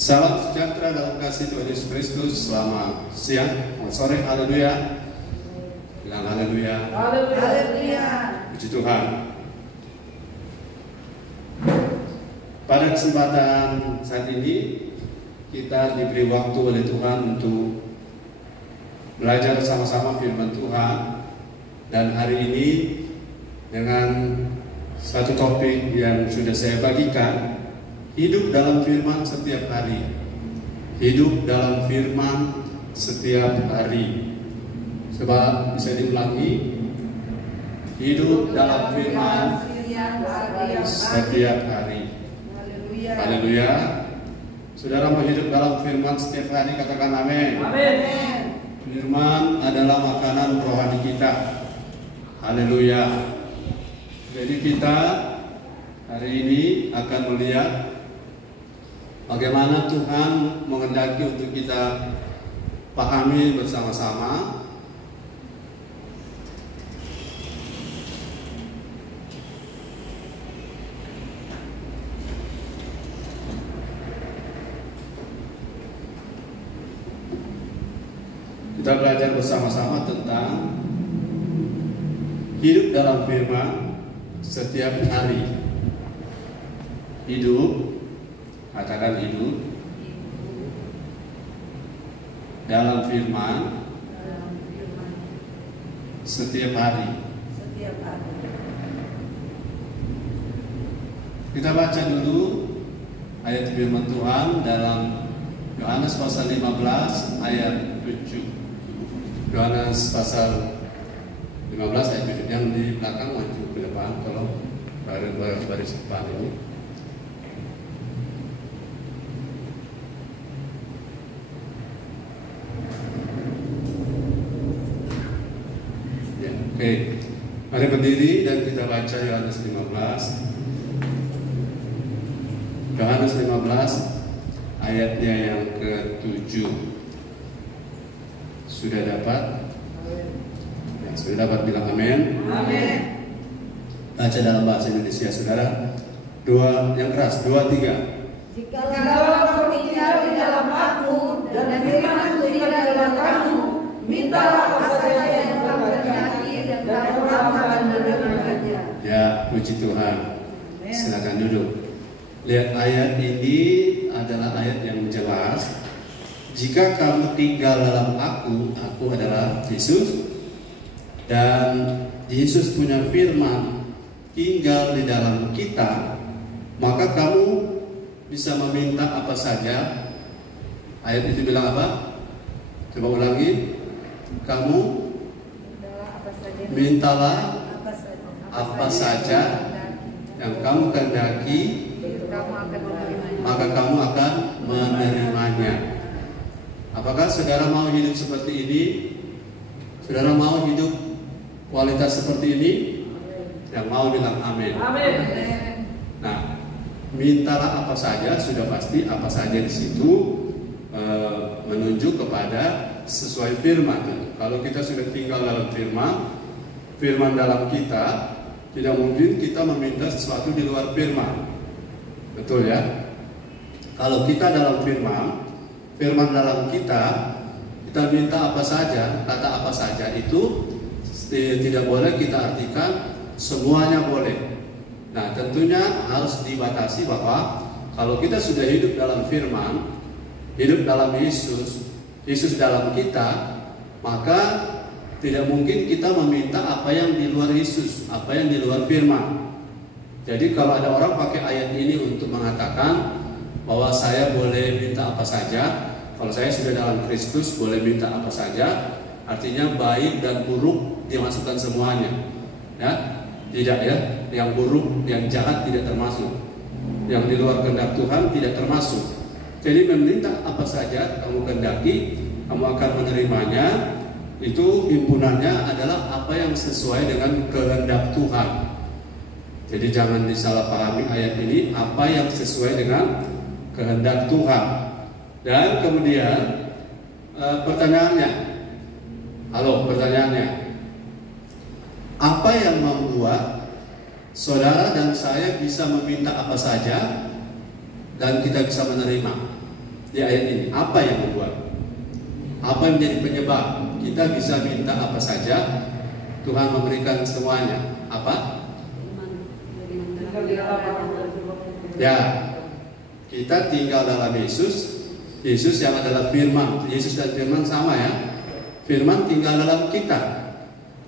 Salam sejahtera dalam kasih Tuhan Yesus Kristus. Selamat siang, selamat sore, haleluya. Bilang haleluya. Haleluya. Puji Tuhan. Pada kesempatan saat ini kita diberi waktu oleh Tuhan untuk belajar sama-sama firman Tuhan. Dan hari ini dengan satu topik yang sudah saya bagikan, hidup dalam firman setiap hari. Hidup dalam firman setiap hari. Coba bisa diulangi. Hidup dalam firman setiap hari. Haleluya. Saudara mau hidup dalam firman setiap hari, katakan amin. Amin. Firman adalah makanan rohani kita. Haleluya. Jadi kita hari ini akan melihat bagaimana Tuhan menghendaki untuk kita pahami bersama-sama. Kita belajar bersama-sama tentang hidup dalam firman setiap hari. Hidup, katakan hidup dalam firman setiap hari. Kita baca dulu ayat firman Tuhan dalam Yohanes pasal 15 ayat 7. Yohanes pasal 15 ayat 7. Yang di belakang maju ke depan, tolong baris depan ini. Ya, oke. Mari berdiri dan kita baca Yohanes 15. Yohanes 15 ayatnya yang ke-7. Sudah dapat? Ya, sudah dapat, bilang amin. Amin. Baca dalam bahasa Indonesia, saudara. Dua, yang keras, 2, 3. Jikalau kamu tinggal di dalam aku dan firman-Ku tinggal di dalam kamu, mintalah apa saja yang kamu kehendaki dan kamu akan menerimanya. Ya, puji Tuhan. Silakan duduk. Lihat, ayat ini adalah ayat yang jelas. Jika kamu tinggal dalam aku adalah Yesus, dan Yesus punya firman tinggal di dalam kita, maka kamu bisa meminta apa saja. Ayat itu bilang apa? Coba ulangi. Kamu mintalah apa saja yang kamu kehendaki, maka kamu akan menerimanya. Apakah saudara mau hidup seperti ini? Saudara mau hidup kualitas seperti ini? Yang mau bilang amin. Amin. Nah, mintalah apa saja, sudah pasti apa saja di situ menunjuk kepada sesuai firman. Kalau kita sudah tinggal dalam firman dalam kita, tidak mungkin kita meminta sesuatu di luar firman. Betul ya? Kalau kita dalam firman dalam kita minta apa saja, kata apa saja itu tidak boleh kita artikan semuanya boleh. Nah, tentunya harus dibatasi bahwa kalau kita sudah hidup dalam firman, hidup dalam Yesus dalam kita, maka tidak mungkin kita meminta apa yang di luar Yesus, apa yang di luar firman. Jadi kalau ada orang pakai ayat ini untuk mengatakan bahwa saya boleh minta apa saja, kalau saya sudah dalam Kristus boleh minta apa saja, artinya baik dan buruk dimasukkan semuanya. Ya, tidak ya, yang buruk, yang jahat tidak termasuk, yang di luar kehendak Tuhan tidak termasuk. Jadi meminta apa saja kamu kehendaki, kamu akan menerimanya. Itu himpunannya adalah apa yang sesuai dengan kehendak Tuhan. Jadi jangan disalahpahami ayat ini, apa yang sesuai dengan kehendak Tuhan. Dan kemudian pertanyaannya, apa yang membuat saudara dan saya bisa meminta apa saja dan kita bisa menerima? di ayat ini? Apa yang membuat? Apa yang menjadi penyebab kita bisa minta apa saja, Tuhan memberikan semuanya? Apa? Ya, kita tinggal dalam Yesus. Yesus yang adalah firman. Yesus dan firman sama ya. Firman tinggal dalam kita.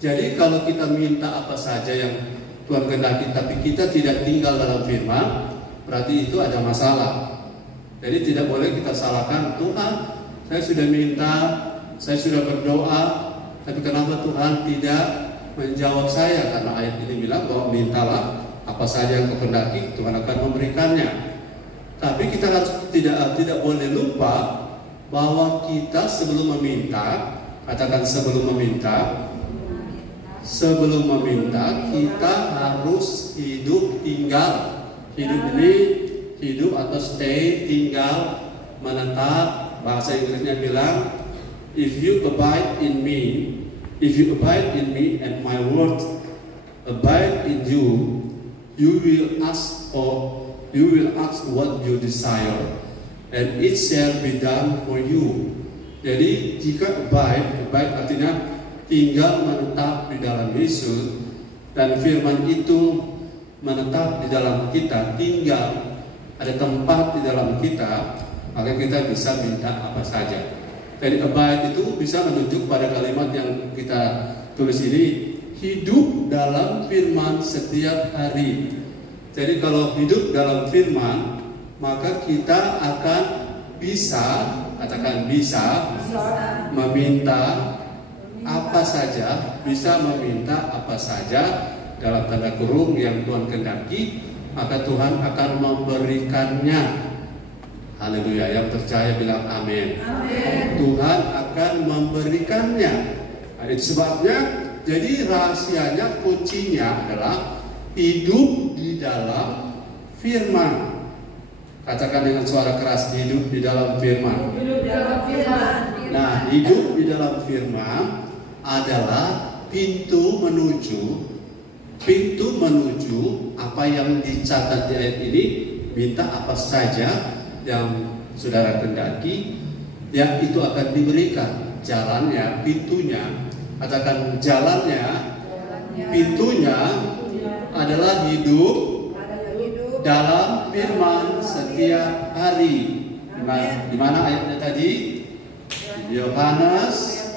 Jadi kalau kita minta apa saja yang Tuhan kehendaki, tapi kita tidak tinggal dalam firman, berarti itu ada masalah. Jadi tidak boleh kita salahkan Tuhan. Saya sudah minta, saya sudah berdoa, tapi kenapa Tuhan tidak menjawab saya? Karena ayat ini bilang bahwa mintalah apa saja yang kau kehendaki, Tuhan akan memberikannya. Tapi kita harus tidak boleh lupa bahwa kita sebelum meminta, katakan sebelum meminta kita harus hidup tinggal. Hidup ini hidup atau stay, tinggal, menetap. Bahasa Inggrisnya bilang, if you abide in me and my word abide in you, you will ask what you desire, and it shall be done for you. Jadi jika abide artinya tinggal, menetap di dalam Yesus, dan firman itu menetap di dalam kita, tinggal, ada tempat di dalam kita, maka kita bisa minta apa saja. Jadi abide itu bisa menunjuk pada kalimat yang kita tulis ini, hidup dalam firman setiap hari. Jadi kalau hidup dalam firman, maka kita akan bisa, katakan bisa, meminta apa saja, bisa meminta apa saja dalam tanda kurung yang Tuhan kehendaki, maka Tuhan akan memberikannya. Haleluya, yang percaya bilang amin. Amin. Tuhan akan memberikannya. Nah, itu sebabnya, jadi rahasianya, kuncinya adalah hidup di dalam firman. Katakan dengan suara keras, hidup di dalam firman. Hidup di dalam firman. Nah, hidup di dalam firman adalah pintu menuju apa yang dicatat di ayat ini. Minta apa saja yang saudara kehendaki, yang itu akan diberikan. Jalannya, pintunya, katakan jalannya, pintunya adalah hidup dalam firman setiap hari. Di mana ayatnya tadi? Yohanes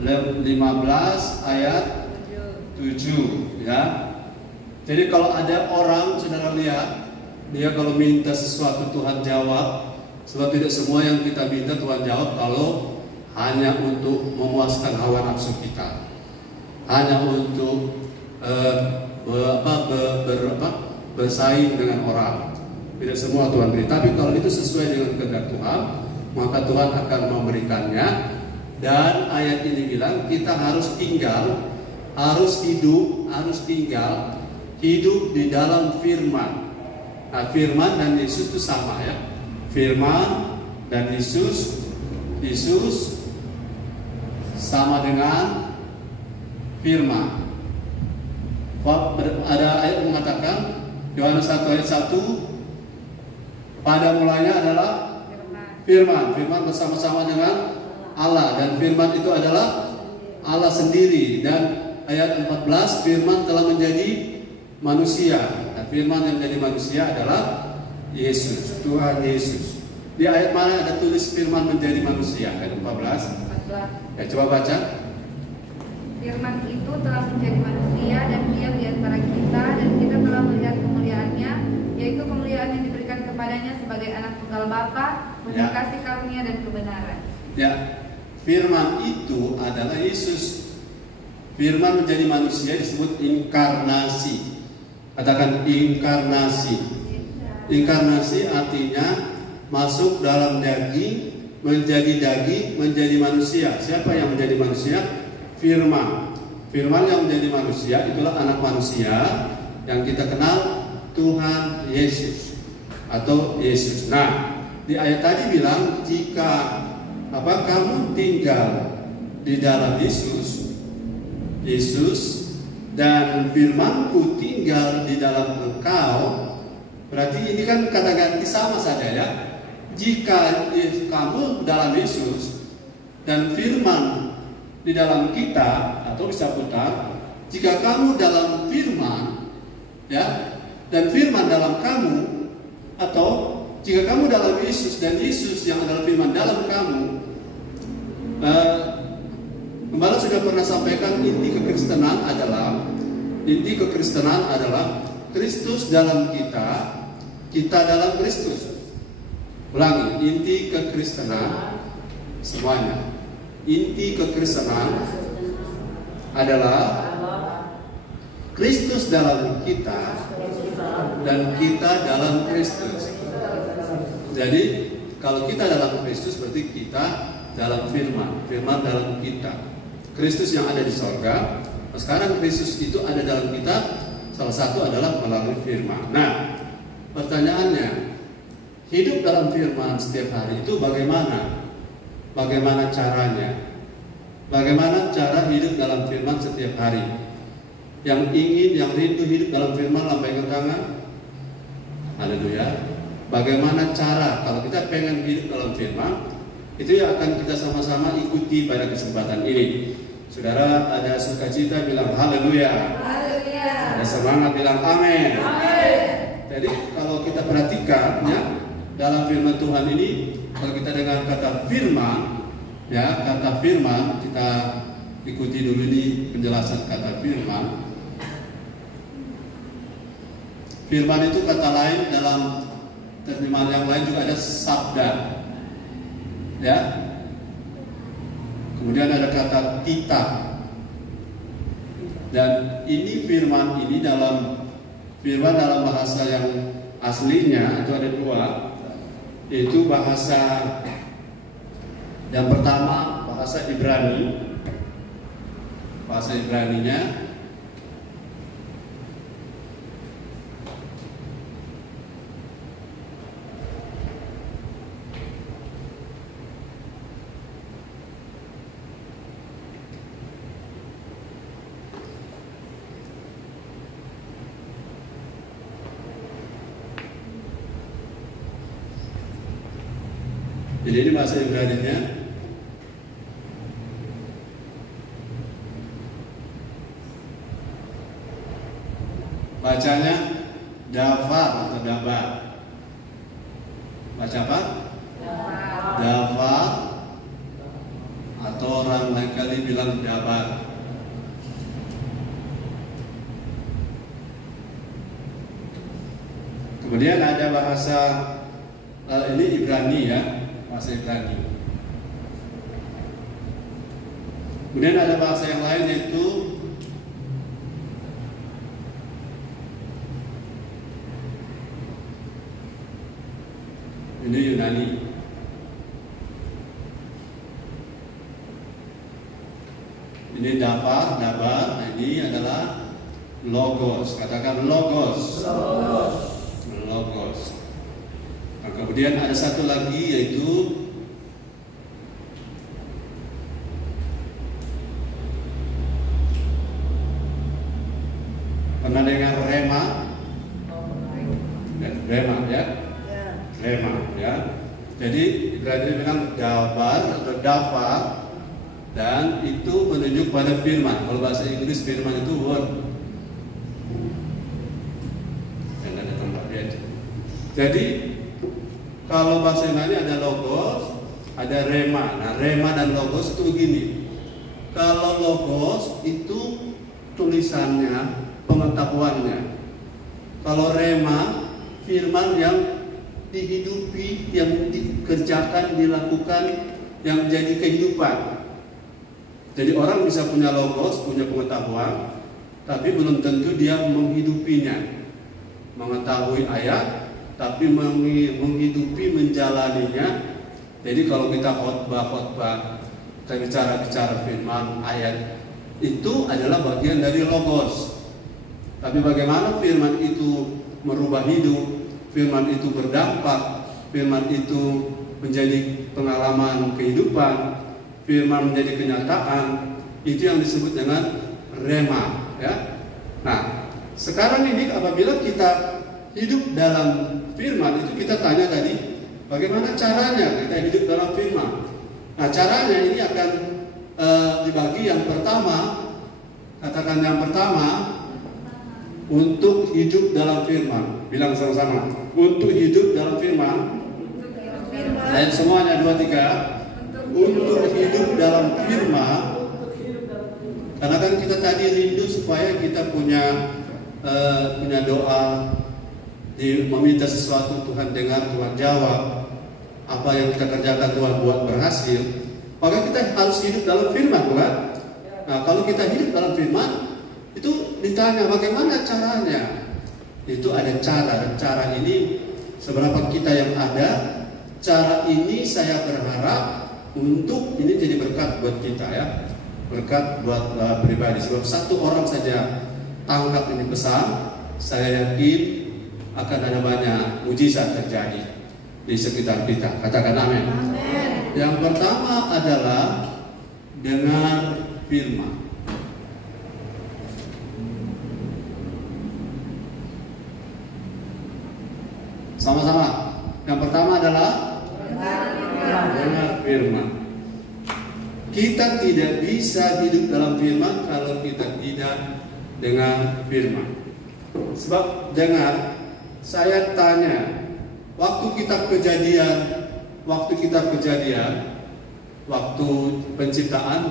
15 ayat 7 ya. Jadi kalau ada orang, saudara lihat, dia kalau minta sesuatu Tuhan jawab. Sebab tidak semua yang kita minta Tuhan jawab kalau hanya untuk memuaskan hawa nafsu kita, hanya untuk bersaing dengan orang. Tidak semua Tuhan beri. Tapi kalau itu sesuai dengan kehendak Tuhan, maka Tuhan akan memberikannya. Dan ayat ini bilang kita harus tinggal, harus tinggal di dalam firman. Nah, firman dan Yesus itu sama ya. Firman dan Yesus sama dengan firman. Ada ayat yang mengatakan, Yohanes 1 ayat 1, pada mulanya adalah firman. Firman bersama-sama dengan Allah, dan firman itu adalah Allah sendiri. Dan ayat 14, firman telah menjadi manusia. Nah, firman yang menjadi manusia adalah Yesus, Tuhan Yesus. Di ayat mana ada tulis firman menjadi manusia? Ayat 14. Ya, coba baca. Firman itu telah menjadi manusia dan diam di antara kita, dan kita telah melihat kemuliaannya, yaitu kemuliaan yang diberikan kepadanya sebagai anak tunggal Bapa, penuh kasih karunia dan kebenaran. Ya, firman itu adalah Yesus. Firman menjadi manusia disebut inkarnasi. Katakan inkarnasi. Inkarnasi artinya masuk dalam daging, menjadi manusia. Siapa yang menjadi manusia? Firman. Firman yang menjadi manusia itulah anak manusia yang kita kenal, Tuhan Yesus atau Yesus. Nah, di ayat tadi bilang jika kamu tinggal di dalam Yesus dan firmanku tinggal di dalam engkau, berarti ini kan kata ganti sama saja ya. jika kamu dalam Yesus dan firman di dalam kita, atau bisa putar, jika kamu dalam firman, ya, dan firman dalam kamu, atau jika kamu dalam Yesus dan Yesus yang adalah firman dalam kamu. Gembala sudah pernah sampaikan inti kekristenan adalah Kristus dalam kita, kita dalam Kristus. Ulangi, inti kekristenan semuanya. Inti kekristenan adalah Kristus dalam kita dan kita dalam Kristus. Jadi kalau kita dalam Kristus berarti kita dalam firman dalam kita. Kristus yang ada di sorga. Sekarang Kristus itu ada dalam kita. Salah satu adalah melalui firman. Nah, pertanyaannya, hidup dalam firman setiap hari itu bagaimana? Bagaimana caranya? Bagaimana cara hidup dalam firman setiap hari? Yang ingin, yang rindu hidup dalam firman, lambaikan tangan. Haleluya. Bagaimana cara kalau kita pengen hidup dalam firman? Itu yang akan kita sama-sama ikuti pada kesempatan ini. Saudara ada sukacita bilang haleluya. Haleluya. Ada semangat bilang amin. Amin. Jadi kalau kita perhatikan ya, dalam firman Tuhan ini, kalau kita dengar kata firman, ya, kata firman, kita ikuti dulu ini penjelasan kata firman. Firman itu kata lain, dalam terjemahan yang lain juga ada sabda. Ya. Kemudian ada kata kitab. Dan ini firman ini dalam bahasa yang aslinya itu ada dua. Yaitu bahasa yang pertama bahasa Ibrani. Bahasa Ibraninya jadi ini bahasa Ibraninya bacanya dafar atau dabar. Baca apa? Dafar atau orang lain kali bilang dabar. Kemudian ada bahasa ini Ibrani ya. Bahasa Ibrani. Kemudian ada bahasa yang lain yaitu ini Yunani. Ini dabar. Ini adalah logos. Katakan logos. Logos. Nah, kemudian ada satu lagi yaitu pernah dengar rema? Rema ya? Rema ya. Jadi Ibrani bilang dabar atau dafar, dan itu menunjuk pada firman. Kalau bahasa Inggris firman itu word. Dan ada tempat dia. Jadi kalau bahasa Yunani ada logos, ada rema. Nah, rema dan logos itu begini. Kalau logos itu tulisannya, pengetahuannya. Kalau rema, firman yang dihidupi, yang dikerjakan, dilakukan, yang menjadi kehidupan. Jadi orang bisa punya logos, punya pengetahuan, tapi belum tentu dia menghidupinya. Mengetahui ayat, tapi menghidupi, menjalaninya. Jadi kalau kita khotbah, kita bicara firman, ayat, itu adalah bagian dari logos. Tapi bagaimana firman itu merubah hidup, firman itu berdampak, firman itu menjadi pengalaman kehidupan, firman menjadi kenyataan, itu yang disebut dengan rema ya. Nah, sekarang ini apabila kita hidup dalam firman itu, kita tanya tadi, bagaimana caranya kita hidup dalam firman. Nah, caranya ini akan dibagi. Yang pertama, katakan yang pertama, untuk hidup dalam firman. Bilang sama-sama, untuk hidup dalam firman. Dan semuanya 2, 3. Untuk hidup dalam firman. Karena kan kita tadi rindu supaya kita punya doa, meminta sesuatu Tuhan dengar, Tuhan jawab. Apa yang kita kerjakan Tuhan buat berhasil. Maka kita harus hidup dalam firman, bukan? Nah, kalau kita hidup dalam firman, itu ditanya bagaimana caranya. Itu ada cara, dan cara ini seberapa kita yang ada, cara ini saya berharap untuk ini jadi berkat buat kita ya. Berkat buat pribadi. Sebab satu orang saja tangkap ini pesan, saya yakin akan ada banyak mujizat terjadi di sekitar kita. Katakan amin. Yang pertama adalah dengar firman. Sama-sama. Yang pertama adalah dengar firman. Kita tidak bisa hidup dalam firman kalau kita tidak dengar firman. Sebab dengar, saya tanya, waktu kitab Kejadian, waktu penciptaan,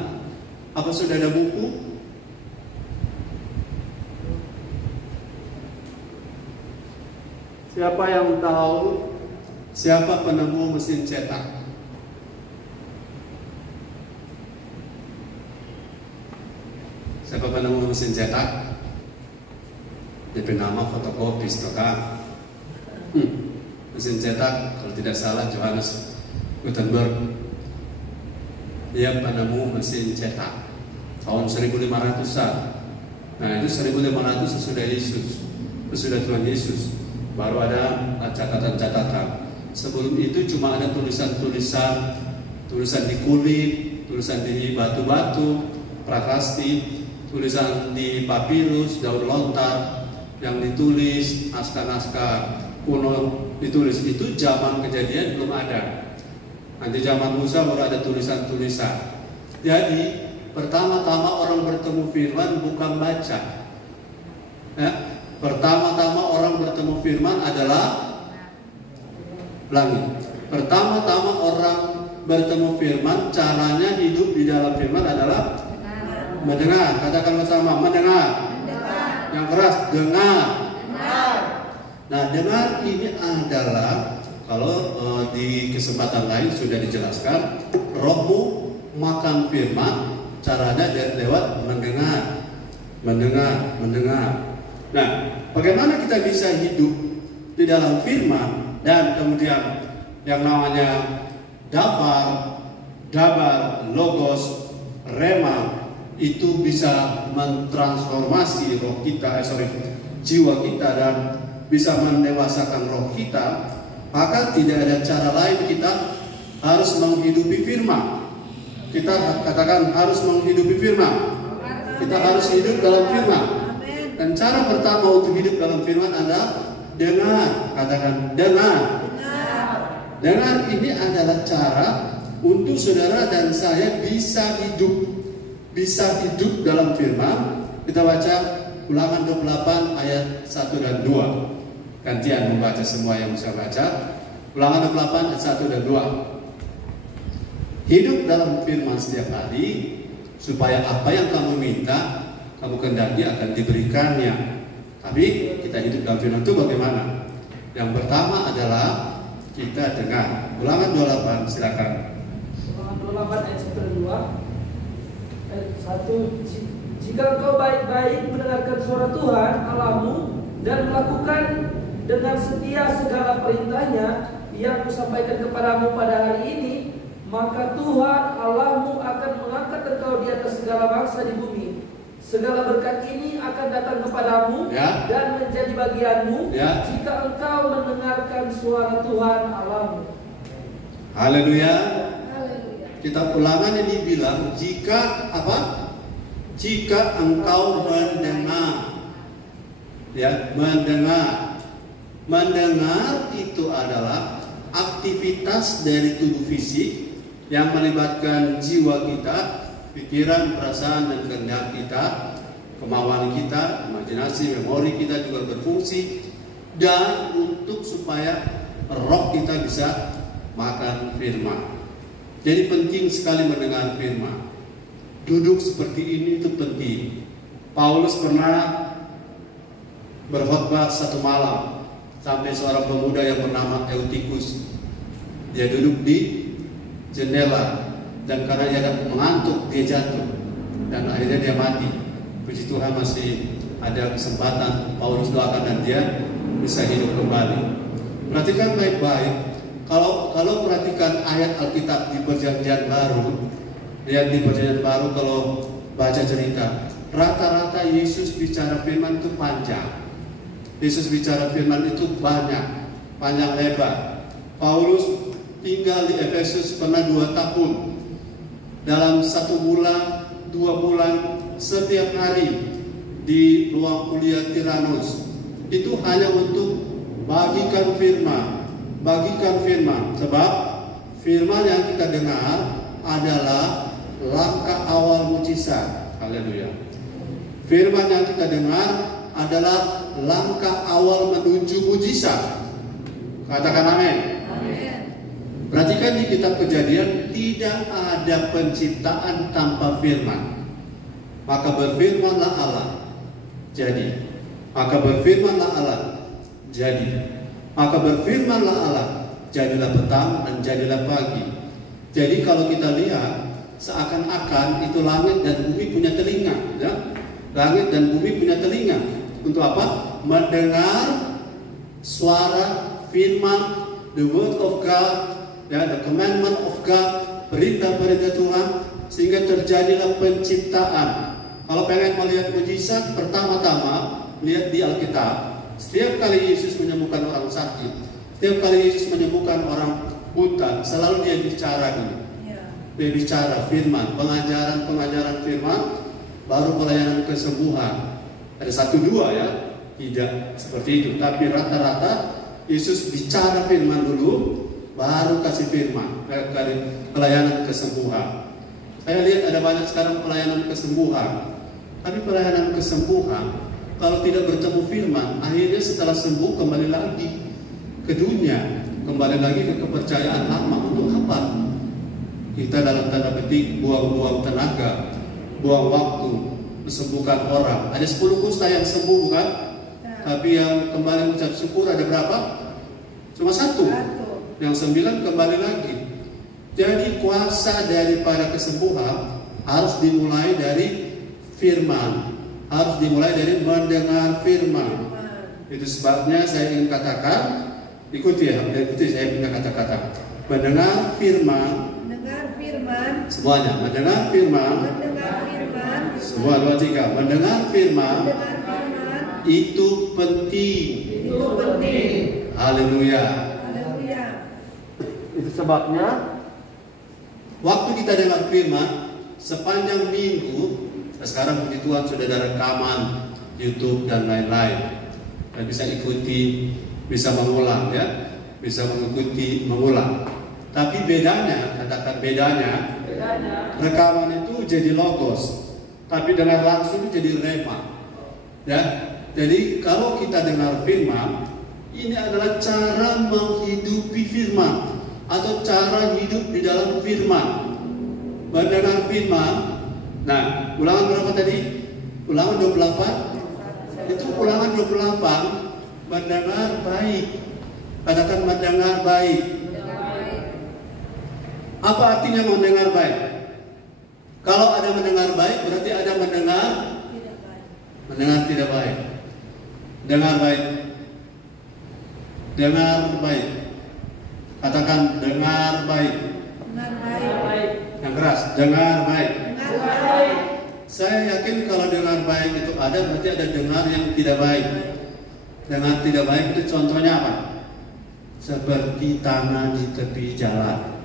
apa sudah ada buku? Siapa yang tahu siapa penemu mesin cetak? Siapa penemu mesin cetak? DP nama fotokopi, kan? Mesin cetak, kalau tidak salah Johannes Gutenberg. Dia penemu mesin cetak tahun 1500-an. Nah, itu 1500 sesudah Yesus, sesudah Tuhan Yesus. Baru ada catatan-catatan. Sebelum itu cuma ada tulisan-tulisan, tulisan di kulit, tulisan di batu-batu, prasasti, tulisan di papirus, daun lontar yang ditulis, naskah-naskah kuno ditulis. Itu zaman Kejadian belum ada. Nanti zaman Musa baru ada tulisan-tulisan. Jadi pertama-tama orang bertemu firman bukan baca. Ya, pertama-tama orang bertemu firman adalah pertama-tama orang bertemu firman, caranya hidup di dalam firman adalah mendengar. Katakan bersama, mendengar. Yang keras, dengar. Nah, dengar ini adalah, kalau di kesempatan lain sudah dijelaskan, rohmu makan firman, caranya lewat mendengar. Nah, bagaimana kita bisa hidup di dalam firman, dan kemudian yang namanya dabar, logos, rema, itu bisa mentransformasi roh kita, jiwa kita, dan bisa mendewasakan roh kita. Maka tidak ada cara lain, kita harus menghidupi firman. Kita katakan harus menghidupi firman. Kita harus hidup dalam firman. Dan cara pertama untuk hidup dalam firman adalah dengar. Katakan dengar. Dengar ini adalah cara untuk saudara dan saya bisa hidup dalam firman. Kita baca Ulangan 28 ayat 1 dan 2. Gantian membaca, semua yang bisa baca. Ulangan 28 ayat 1 dan 2. Hidup dalam firman setiap hari, supaya apa yang kamu minta, kamu kehendaki akan diberikannya. Tapi kita hidup dalam firman itu bagaimana? Yang pertama adalah kita dengar. Ulangan 28, silakan. Ulangan 28 ayat 1 dan 2. Ayat 1. Jika engkau baik-baik mendengarkan suara Tuhan Allahmu dan melakukan dengan setia segala perintahnya yang kusampaikan kepadamu pada hari ini, maka Tuhan Allahmu akan mengangkat engkau di atas segala bangsa di bumi. Segala berkat ini akan datang kepadamu dan menjadi bagianmu jika engkau mendengarkan suara Tuhan Allahmu. Haleluya. Kitab Ulangan ini bilang jika apa? Jika engkau mendengar. Ya, mendengar. Mendengar itu adalah aktivitas dari tubuh fisik yang melibatkan jiwa kita, pikiran, perasaan, dan kehendak kita, kemauan kita, imajinasi, memori kita juga berfungsi, dan untuk supaya roh kita bisa makan firman. Jadi penting sekali mendengar firman. Duduk seperti ini itu penting. Paulus pernah berkhotbah satu malam sampai seorang pemuda yang bernama Eutikus. Dia duduk di jendela dan karena dia mengantuk dia jatuh dan akhirnya dia mati. Puji Tuhan masih ada kesempatan Paulus doakan dan dia bisa hidup kembali. Perhatikan baik-baik. Kalau perhatikan ayat Alkitab di Perjanjian Baru, lihat di Perjanjian Baru kalau baca cerita, rata-rata Yesus bicara firman itu panjang. Yesus bicara firman itu panjang lebar. Paulus tinggal di Efesus pernah 2 tahun. Dalam 1 bulan, 2 bulan, setiap hari di ruang kuliah Tiranus. Itu hanya untuk bagikan firman. Sebab firman yang kita dengar adalah langkah awal mujizat. Haleluya. Firman yang kita dengar adalah langkah awal menuju mujizat. Katakan amin. Amin. Perhatikan di kitab Kejadian, tidak ada penciptaan tanpa firman. Maka berfirmanlah Allah, jadi. Maka berfirmanlah Allah, jadi. Maka berfirmanlah Allah, jadilah petang dan jadilah pagi. Jadi kalau kita lihat, seakan-akan itu langit dan bumi punya telinga, ya? Langit dan bumi punya telinga. Untuk apa? Mendengar suara firman, the word of God, ya, the commandment of God, perintah-perintah Tuhan, sehingga terjadilah penciptaan. Kalau pengen melihat mujizat, pertama-tama lihat di Alkitab. Setiap kali Yesus menyembuhkan orang sakit, setiap kali Yesus menyembuhkan orang buta, selalu dia bicara dulu. Dia bicara firman, pengajaran firman, baru pelayanan kesembuhan. Ada 1-2 ya, tidak seperti itu. Tapi rata-rata Yesus bicara firman dulu, baru kasih firman, pelayanan kesembuhan. Saya lihat ada banyak sekarang pelayanan kesembuhan. Tapi pelayanan kesembuhan, kalau tidak bertemu firman, akhirnya setelah sembuh kembali lagi ke dunia, kembali lagi ke kepercayaan lama. Untuk apa? Kita dalam tanda petik buang-buang tenaga, buang waktu, mesembuhkan orang. Ada 10 kusta yang sembuh bukan? Tapi yang kembali mengucap syukur ada berapa? Cuma 1. Yang 9 kembali lagi. Jadi kuasa daripada kesembuhan harus dimulai dari firman. Harus dimulai dari mendengar firman. Itu sebabnya saya ingin katakan, ikuti saya punya kata-kata. Mendengar firman. Semuanya, mendengar firman. Semua 2, 3. Mendengar firman. Itu penting. Haleluya. Itu sebabnya waktu kita dengar firman sepanjang minggu. Sekarang puji Tuhan sudah ada rekaman YouTube dan lain-lain. Dan bisa ikuti, bisa mengulang ya, bisa mengikuti, mengulang. Tapi bedanya, katakan bedanya, rekaman itu jadi logos, tapi dengar langsung itu jadi rema. Ya, jadi kalau kita dengar firman, ini adalah cara menghidupi firman atau cara hidup di dalam firman. Mendengar firman. Nah, ulangan berapa tadi? Ulangan 28. Itu ulangan 28. Mendengar baik. Katakan mendengar baik. Apa artinya mendengar baik? Kalau ada mendengar baik, berarti ada mendengar tidak baik. Dengar baik. Dengar baik. Katakan dengar baik. Yang keras, dengar baik. Saya yakin kalau dengar baik itu ada, berarti ada dengar yang tidak baik. Dengar tidak baik itu contohnya apa? Seperti tanah di tepi jalan.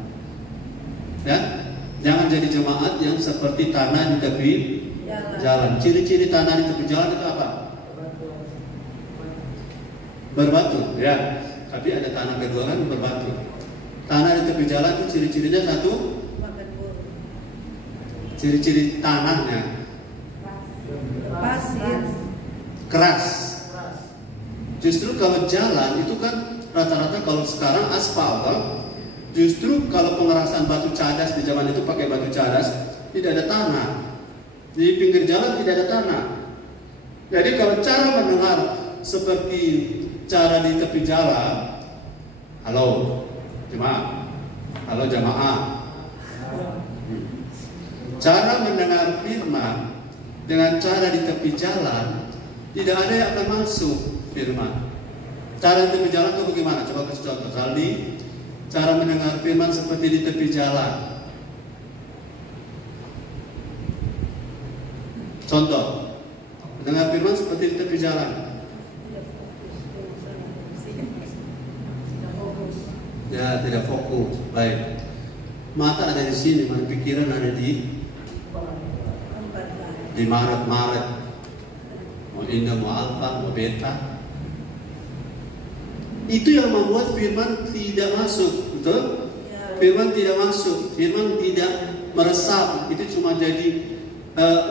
Ya, jangan jadi jemaat yang seperti tanah di tepi jalan. Ciri-ciri tanah di tepi jalan itu apa? Berbatu, ya. Tapi ada tanah kedua kan berbatu. Tanah di tepi jalan itu ciri-cirinya satu, ciri-ciri tanahnya Pasir. keras. Justru kalau jalan itu kan rata-rata kalau sekarang aspal, kan? Justru kalau pengerasan batu cadas di zaman itu pakai batu cadas, tidak ada tanah. Di pinggir jalan tidak ada tanah. Jadi kalau cara mendengar seperti cara di tepi jalan, halo jemaah, cara mendengar firman dengan cara di tepi jalan, tidak ada yang akan masuk firman. Cara di tepi jalan itu bagaimana? Coba kasih contoh. Saldi, cara mendengar firman seperti di tepi jalan. Contoh, mendengar firman seperti di tepi jalan. Ya, tidak fokus. Baik. Mata ada di sini, pikiran ada di Maret. Mau Indah, mau Alfa, mau Beta. Itu yang membuat firman tidak masuk, betul? Firman tidak masuk, firman tidak meresap. Itu cuma jadi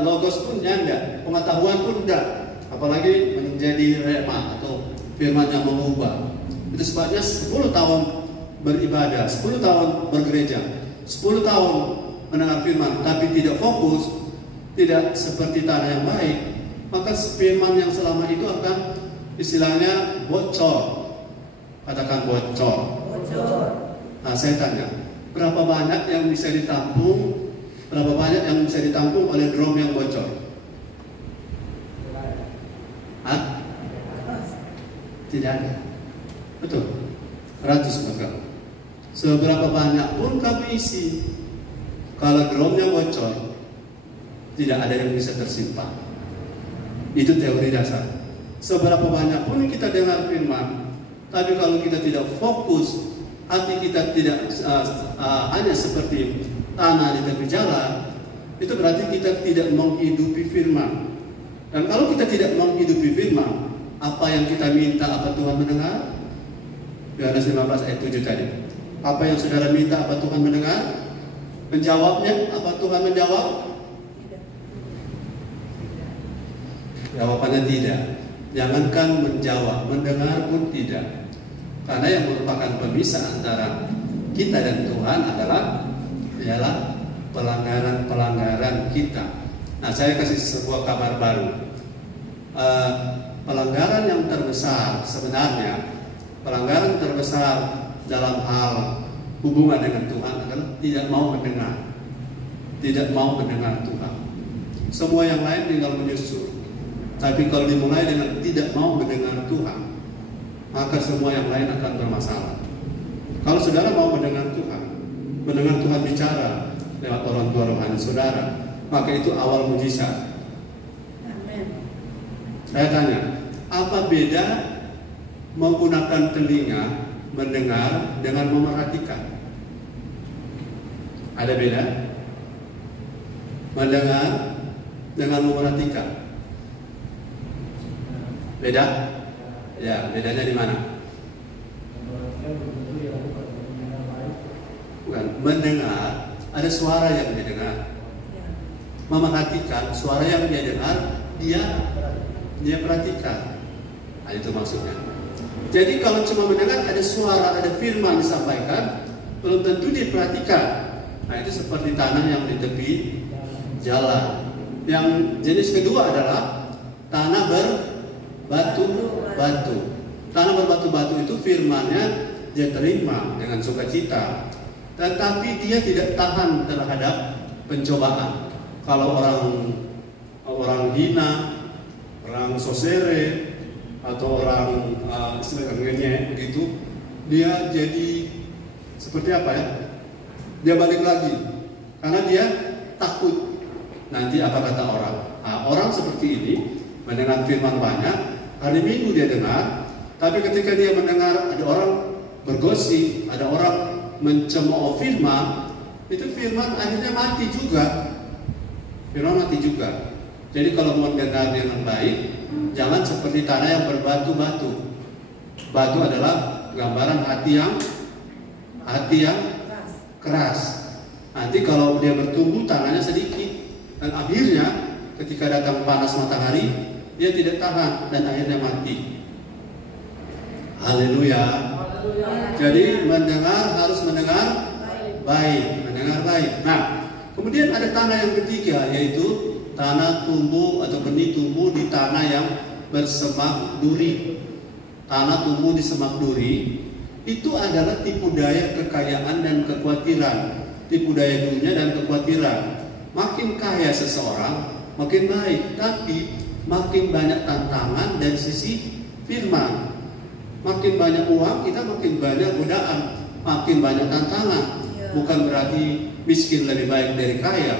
logos pun enggak, pengetahuan pun enggak, apalagi menjadi rema atau firman yang mengubah. Itu sebabnya 10 tahun beribadah, 10 tahun bergereja, 10 tahun mendengar firman, tapi tidak fokus, tidak seperti tanah yang baik, maka firman yang selama itu akan istilahnya bocor. Katakan bocor. Nah, saya tanya, berapa banyak yang bisa ditampung? Berapa banyak yang bisa ditampung oleh drum yang bocor? Hah? Tidak ada. Betul. 100 maka. Seberapa banyak pun kami isi, kalau drumnya bocor, tidak ada yang bisa tersimpan. Itu teori dasar. Seberapa banyak pun kita dengar firman, tapi kalau kita tidak fokus, hati kita tidak hanya seperti tanah di tepi jalan, itu berarti kita tidak menghidupi firman. Dan kalau kita tidak menghidupi firman, apa yang kita minta, apa Tuhan mendengar? Yohanes 15 ayat 7 tadi. Apa yang saudara minta, apa Tuhan mendengar? Menjawabnya, apa Tuhan menjawab? Jawabannya tidak. Jangankan menjawab, mendengar pun tidak. Karena yang merupakan pemisah antara kita dan Tuhan ialah pelanggaran kita. Nah, saya kasih sebuah kabar baru. Pelanggaran yang terbesar sebenarnya, pelanggaran terbesar dalam hal hubungan dengan Tuhan adalah tidak mau mendengar. Tidak mau mendengar Tuhan. Semua yang lain tinggal menyusul. Tapi kalau dimulai dengan tidak mau mendengar Tuhan, maka semua yang lain akan bermasalah. Kalau saudara mau mendengar Tuhan bicara lewat orang tua rohani saudara, maka itu awal mujizat. Saya tanya, apa beda menggunakan telinga mendengar dengan memerhatikan? Ada beda? Mendengar dengan memerhatikan. Beda? Ya, bedanya di mana? Bukan, mendengar ada suara yang dia dengar. Memerhatikan suara yang dia dengar, dia perhatikan. Nah, itu maksudnya. Jadi kalau cuma mendengar ada suara, ada firman disampaikan, belum tentu dia perhatikan. Nah, itu seperti tanah yang di tepi jalan. Yang jenis kedua adalah tanah berbatu-batu. Tanah berbatu-batu itu firmannya dia terima dengan sukacita, tetapi dia tidak tahan terhadap pencobaan. Kalau orang hina, orang sosere, atau orang istilahnya begitu, dia jadi seperti apa ya? Dia balik lagi karena dia takut nanti apa kata orang. Nah, orang seperti ini mendengar firman banyak, hari Minggu dia dengar, tapi ketika dia mendengar ada orang bergosip, ada orang mencemooh firman, itu firman akhirnya mati juga. Firman mati juga. Jadi kalau mau dengar dengan baik, jangan seperti tanah yang berbatu-batu. Batu adalah gambaran hati yang hati yang keras. Nanti kalau dia bertumbuh tanahnya sedikit, dan akhirnya ketika datang panas matahari dia tidak tahan dan akhirnya mati. Haleluya. Jadi mendengar harus mendengar baik, mendengar baik. Nah, kemudian ada tanah yang ketiga, yaitu tanah tumbuh atau benih tumbuh di tanah yang bersemak duri. Tanah tumbuh di semak duri itu adalah tipu daya kekayaan dan kekhawatiran, tipu daya dunia dan kekhawatiran. Makin kaya seseorang makin baik, tapi makin banyak tantangan dari sisi firman. Makin banyak uang, kita makin banyak godaan, makin banyak tantangan. Bukan berarti miskin lebih baik dari kaya,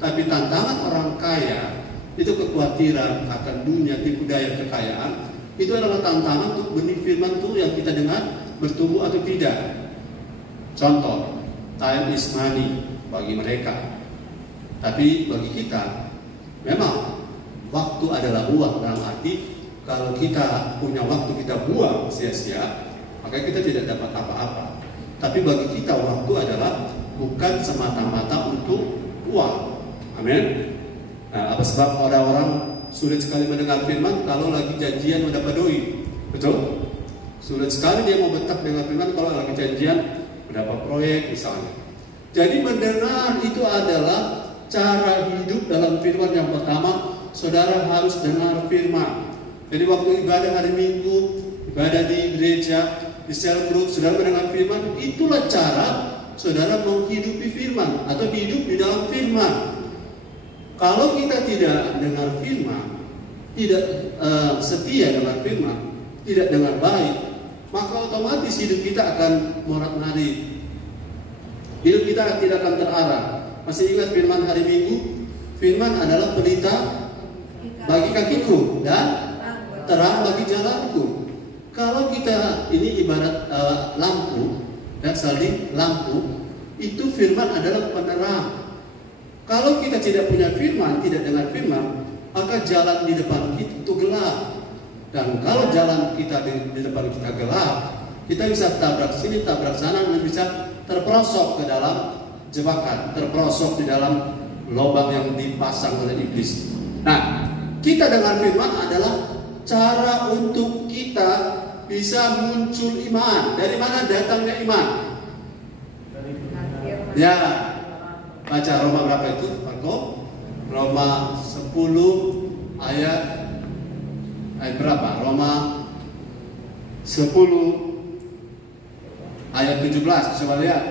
tapi tantangan orang kaya itu kekhawatiran akan dunia, tipu daya kekayaan. Itu adalah tantangan untuk benih firman itu yang kita dengar bertumbuh atau tidak. Contoh, time is money bagi mereka, tapi bagi kita memang waktu adalah uang. Dalam arti kalau kita punya waktu kita buang sia-sia, maka kita tidak dapat apa-apa. Tapi bagi kita waktu adalah bukan semata-mata untuk uang. Amin. Nah, apa sebab orang-orang sulit sekali mendengar firman kalau lagi janjian mendapat doi? Betul? Sulit sekali dia mau betah dengan firman kalau lagi janjian mendapat proyek misalnya. Jadi mendengar itu adalah cara hidup dalam firman. Yang pertama, saudara harus dengar firman. Jadi waktu ibadah hari Minggu, ibadah di gereja, di sel group, saudara mendengar firman, itulah cara saudara menghidupi firman atau hidup di dalam firman. Kalau kita tidak dengar firman, tidak setia dengan firman, tidak dengar baik, maka otomatis hidup kita akan morat-marit. Hidup kita tidak akan terarah. Masih ingat firman hari Minggu? Firman adalah pelita bagi kakiku dan terang bagi jalanku. Kalau kita ini ibarat lampu dan saling lampu, itu firman adalah penerang. Kalau kita tidak punya firman, tidak dengar firman, maka jalan di depan kita itu gelap. Dan kalau jalan kita di depan kita gelap, kita bisa tabrak sini, tabrak sana, dan bisa terperosok ke dalam jebakan, terperosok di dalam lubang yang dipasang oleh iblis. Nah, kita dengar firman adalah cara untuk kita bisa muncul iman. Dari mana datangnya iman? Ya, baca Roma berapa itu, Marco? Roma 10 ayat berapa? Roma 10 ayat 17. Coba lihat.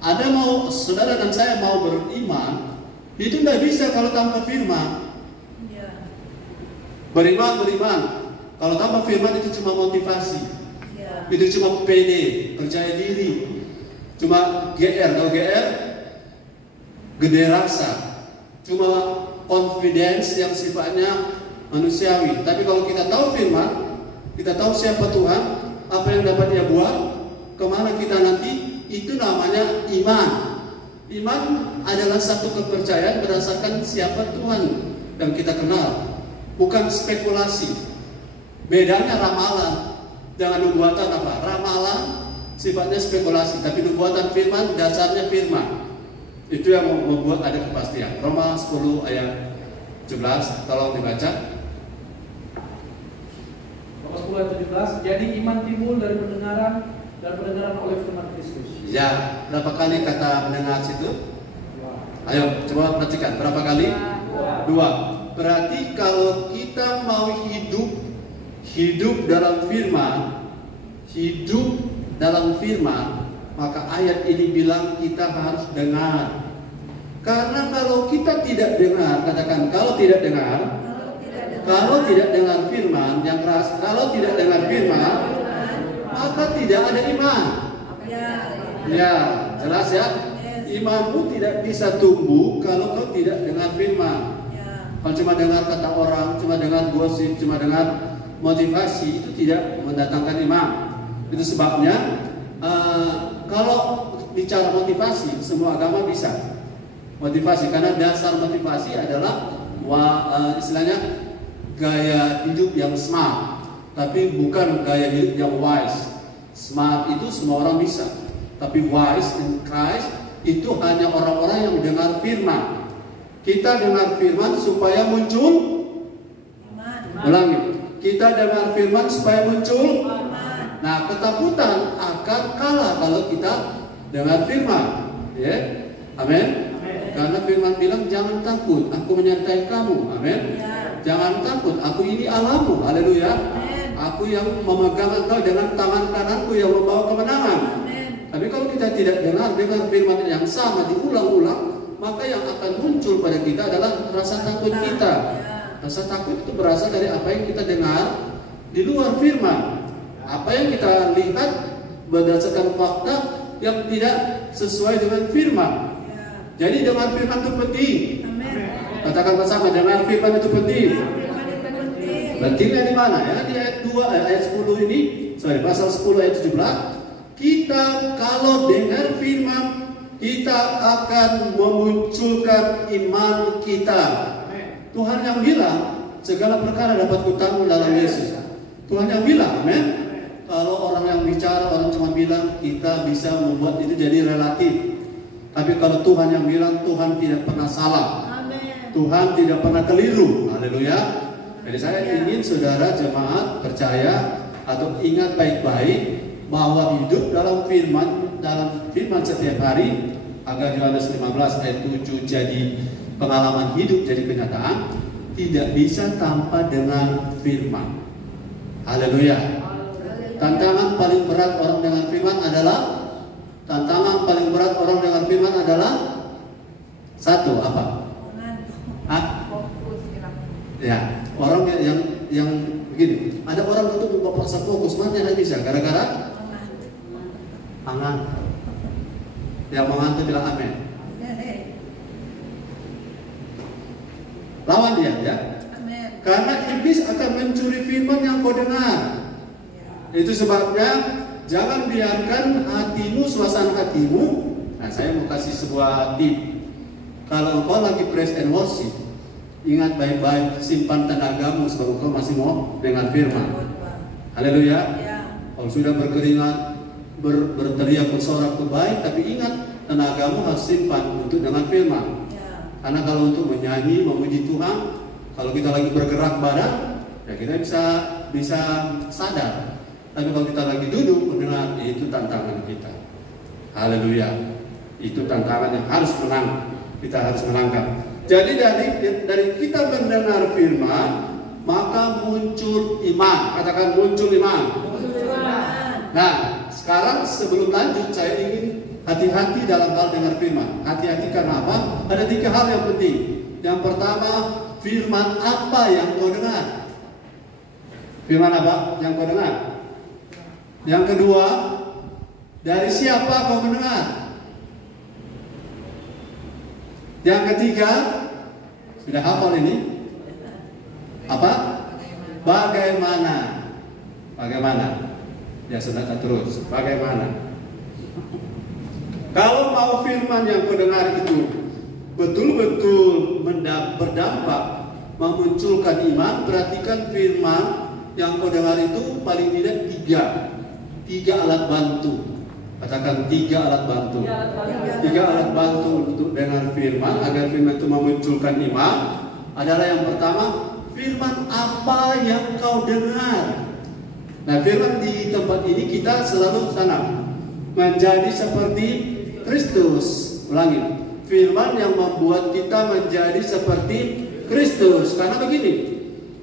Ada mau saudara dan saya mau beriman, itu tidak bisa kalau tanpa firman. Beriman. Kalau tanpa firman itu cuma motivasi. Itu cuma pede, percaya diri. Cuma GR, kalau GR gede rasa. Cuma confidence yang sifatnya manusiawi. Tapi kalau kita tahu firman, kita tahu siapa Tuhan, apa yang dapat dia buat, kemana kita nanti, itu namanya iman. Iman adalah satu kepercayaan berdasarkan siapa Tuhan yang kita kenal, bukan spekulasi. Bedanya ramalan dengan nubuatan apa? Ramalan sifatnya spekulasi, tapi nubuatan firman dasarnya firman. Itu yang membuat ada kepastian. Roma 10 ayat 17, tolong dibaca. Roma 10 ayat 17. Jadi iman timbul dari pendengaran dan pendengaran oleh firman Kristus. Ya, berapa kali kata mendengar situ? Ayo, coba perhatikan. Berapa kali? 2. Berarti kalau kita mau hidup dalam firman, maka ayat ini bilang kita harus dengar. Karena kalau kita tidak dengar, katakan kalau tidak dengar firman yang keras, kalau tidak dengar firman, maka tidak ada iman. Ya, jelas ya. Imanmu tidak bisa tumbuh kalau kau tidak dengar firman. Kalau cuma dengar kata orang, cuma dengar gosip, cuma dengar motivasi, itu tidak mendatangkan iman. Itu sebabnya kalau bicara motivasi, semua agama bisa motivasi, karena dasar motivasi adalah istilahnya gaya hidup yang smart, tapi bukan gaya hidup yang wise. Smart itu semua orang bisa, Tapi wise in Christ itu hanya orang-orang yang mendengar firman. Kita dengar firman supaya muncul Iman. ulangi. Kita dengar firman supaya muncul. Iman. Nah, ketakutan akan kalah kalau kita dengar firman. Ya. Amin. Karena firman bilang jangan takut, aku menyertai kamu. Amin. Ya. Jangan takut, aku ini Allahmu. Haleluya. Amin. Aku yang memegang engkau dengan tangan kananku yang membawa kemenangan. Amin. Tapi kalau kita tidak dengar firman yang sama diulang-ulang, maka yang akan muncul pada kita adalah rasa takut kita. Rasa takut itu berasal dari apa yang kita dengar di luar firman. Apa yang kita lihat berdasarkan fakta yang tidak sesuai dengan firman. Jadi dengar firman itu penting. Amin. Katakan bersama, dengar firman itu penting. Firman itu penting. Pentingnya di mana ya? Di ayat 2 ayat 10 ini, pasal 10 ayat 17. Kita kalau dengar firman, kita akan memunculkan iman kita. Tuhan yang bilang segala perkara dapat kutanggung dalam Yesus. Tuhan yang bilang, amin. Kalau orang yang bicara, orang cuma bilang, kita bisa membuat itu jadi relatif. Tapi kalau Tuhan yang bilang, Tuhan tidak pernah salah. Amin. Tuhan tidak pernah keliru. Haleluya. Jadi saya ingin saudara jemaat percaya atau ingat baik-baik bahwa hidup dalam firman setiap hari agar Yohanes 15 ayat 7 jadi pengalaman hidup, jadi kenyataan, tidak bisa tanpa dengan firman. Haleluya. Tantangan paling berat orang dengan firman adalah satu apa? Fokus gerak. Ya, orang yang begini. Ada orang untuk memaksa fokus, mana tidak bisa gara-gara angan. Yang mengantuk bilang amin. Lawan dia ya. Amin. Karena iblis akan mencuri firman yang kau dengar. Itu sebabnya jangan biarkan hatimu, suasana hatimu. Nah, saya mau kasih sebuah tip. Kalau engkau lagi praise and worship, ingat baik-baik, simpan tenagamu sebab engkau masih mau dengar firman. Haleluya. Ya. Kalau sudah berkeringat, berteriak, bersorak itu baik, tapi ingat tenagamu harus simpan untuk dengar firman. Ya. Karena kalau untuk menyanyi, memuji Tuhan, kalau kita lagi bergerak badan, ya kita bisa sadar. Tapi kalau kita lagi duduk mendengar, itu tantangan kita. Haleluya. Itu tantangan yang harus menang. Kita harus menangkap. Jadi dari kita mendengar firman, maka muncul iman. Katakan muncul iman. Nah, sekarang sebelum lanjut, saya ingin hati-hati dalam hal dengar firman. Hati-hati karena apa? Ada 3 hal yang penting. Yang pertama, firman apa yang kau dengar? Firman apa yang kau dengar? Yang kedua, dari siapa kau mendengar? Yang ketiga, sudah hafal ini? Apa? Bagaimana? Ya sudah terus. Bagaimana? Kalau mau firman yang kau dengar itu betul-betul berdampak memunculkan iman, perhatikan firman yang kau dengar itu paling tidak 3 alat bantu. Katakan 3 alat bantu. 3 alat bantu untuk dengar firman agar firman itu memunculkan iman adalah yang pertama, firman apa yang kau dengar. Nah, firman di tempat ini kita selalu tanam menjadi seperti Kristus. Ulangi, firman yang membuat kita menjadi seperti Kristus. Karena begini,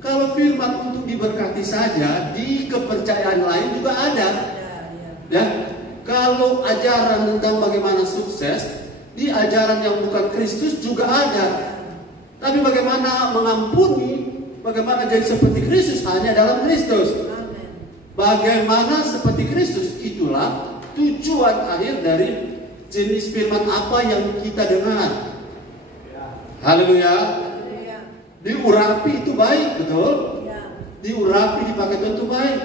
kalau firman untuk diberkati saja, di kepercayaan lain juga ada. Ya, kalau ajaran tentang bagaimana sukses, di ajaran yang bukan Kristus juga ada. Tapi bagaimana mengampuni, bagaimana jadi seperti Kristus hanya dalam Kristus. Bagaimana seperti Kristus, itulah tujuan akhir dari jenis firman apa yang kita dengar. Haleluya. Diurapi itu baik, betul? Diurapi, dipakai itu baik.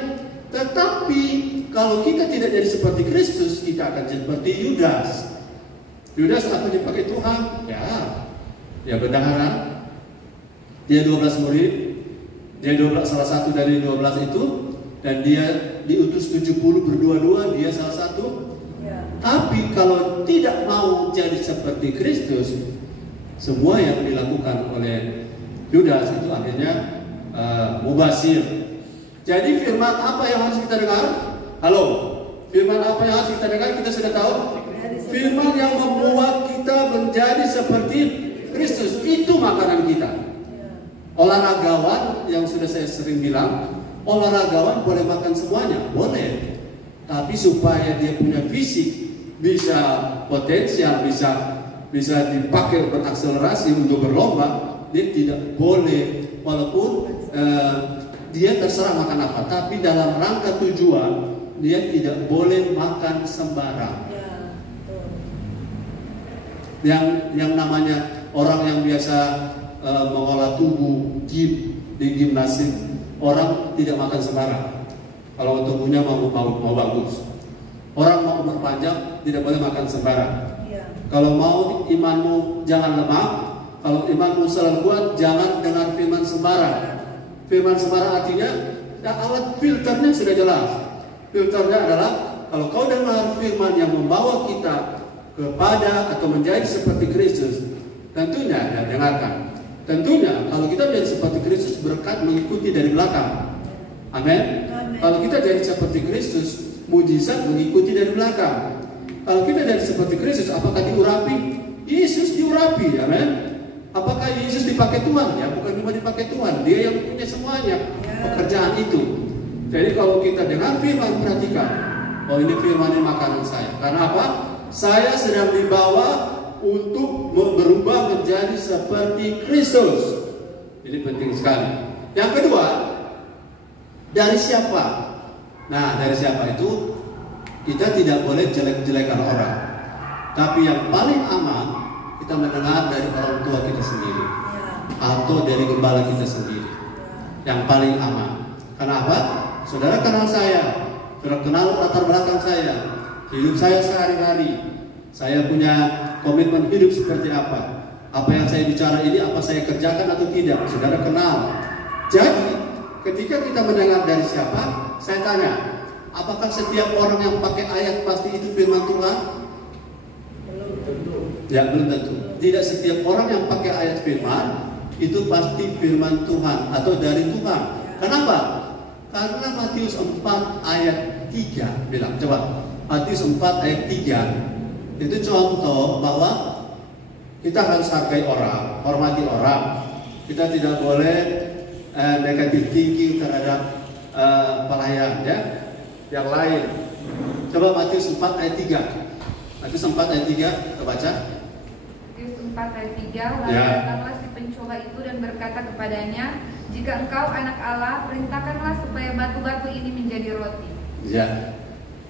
Tetapi kalau kita tidak jadi seperti Kristus, kita akan jadi seperti Yudas. Yudas apa dipakai Tuhan? Ya bendahara. Dia 12 murid. Dia 12, salah satu dari 12 itu. Dan dia diutus 70 berdua-dua, dia salah satu. Tapi Tapi kalau tidak mau jadi seperti Kristus, semua yang dilakukan oleh Yudas itu akhirnya mubazir. Jadi firman apa yang harus kita dengar? Halo, firman apa yang harus kita dengar? Kita sudah tahu. Firman yang membuat kita menjadi seperti Kristus, itu makanan kita. Olahragawan yang sudah saya sering bilang, olahragawan boleh makan semuanya, boleh. Tapi supaya dia punya fisik bisa potensial, bisa dipakai berakselerasi untuk berlomba, dia tidak boleh, walaupun dia terserah makan apa, tapi dalam rangka tujuan dia tidak boleh makan sembarang. Yang namanya orang yang biasa mengolah tubuh di gimnasim, orang tidak makan sembarang. Kalau tubuhnya mau bagus, orang mau umur panjang tidak boleh makan sembarang. Kalau mau imanmu jangan lemah, kalau imanmu selalu kuat, jangan dengar firman sembarang. Firman sembarang artinya alat filternya sudah jelas. Filternya adalah kalau kau dengar firman yang membawa kita kepada atau menjadi seperti Kristus, tentunya ya dengarkan. Tentunya kalau kita menjadi seperti Kristus, berkat mengikuti dari belakang. Amin. Kalau kita jadi seperti Kristus, mujizat mengikuti dari belakang. Kalau kita jadi seperti Kristus, apakah diurapi? Yesus diurapi, amin. Apakah Yesus dipakai Tuhan? Ya, bukan cuma dipakai Tuhan, Dia yang punya semuanya pekerjaan itu. Jadi kalau kita dengar firman, perhatikan, oh ini firman ini makanan saya. Karena apa? Saya sedang dibawa untuk berubah menjadi seperti Kristus. Ini penting sekali. Yang kedua, dari siapa? Nah, dari siapa itu kita tidak boleh jelek-jelekan orang. Tapi yang paling aman kita mendengar dari orang tua kita sendiri atau dari gembala kita sendiri. Yang paling aman. Kenapa? Saudara kenal saya, saudara kenal latar belakang saya, hidup saya sehari-hari, saya punya komitmen hidup seperti apa yang saya bicara ini, apa saya kerjakan atau tidak, saudara kenal. Jadi ketika kita mendengar dari siapa, saya tanya, apakah setiap orang yang pakai ayat pasti itu firman Tuhan? Belum tentu. Ya, belum tentu. Tidak setiap orang yang pakai ayat firman itu pasti firman Tuhan atau dari Tuhan. Kenapa? Karena Matius 4 ayat 3 bilang, coba, Matius 4 ayat 3 itu contoh bahwa kita harus hargai orang, hormati orang. Kita tidak boleh negatif thinking terhadap pelayan ya, yang lain. Coba Matius 4 ayat 3. Matius 4 ayat 3, kita baca. Matius 4 ayat 3, lalu datanglah si pencoba itu dan berkata kepadanya, jika engkau anak Allah, perintahkanlah supaya batu-batu ini menjadi roti. Ya,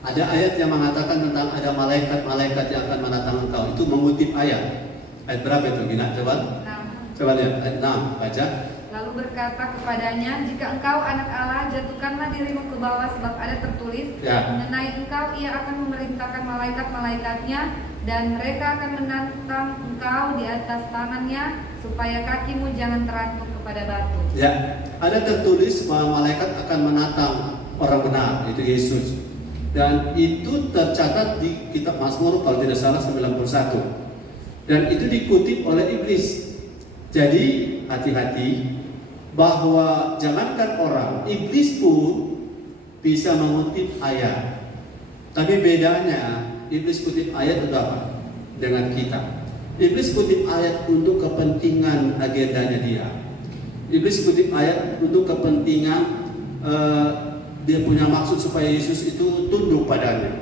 ada ayat yang mengatakan tentang ada malaikat-malaikat yang akan menatang engkau. Itu mengutip ayat. Ayat berapa itu? Gina, coba. 6. Coba lihat ayat 6, baca. Lalu berkata kepadanya, jika engkau anak Allah, jatuhkanlah dirimu ke bawah, sebab ada tertulis, mengenai engkau ia akan memerintahkan malaikat-malaikatnya, dan mereka akan menantang engkau di atas tangannya, supaya kakimu jangan terantuk kepada batu. Ya, ada tertulis bahwa malaikat akan menatang orang benar, itu Yesus. Dan itu tercatat di kitab Mazmur kalau tidak salah 91. Dan itu dikutip oleh iblis. Jadi hati-hati bahwa jangankan orang, iblis pun bisa mengutip ayat. Tapi bedanya iblis kutip ayat untuk apa? Dengan kita. Iblis kutip ayat untuk kepentingan agendanya dia. Iblis kutip ayat untuk kepentingan dia punya maksud supaya Yesus itu tunduk padanya.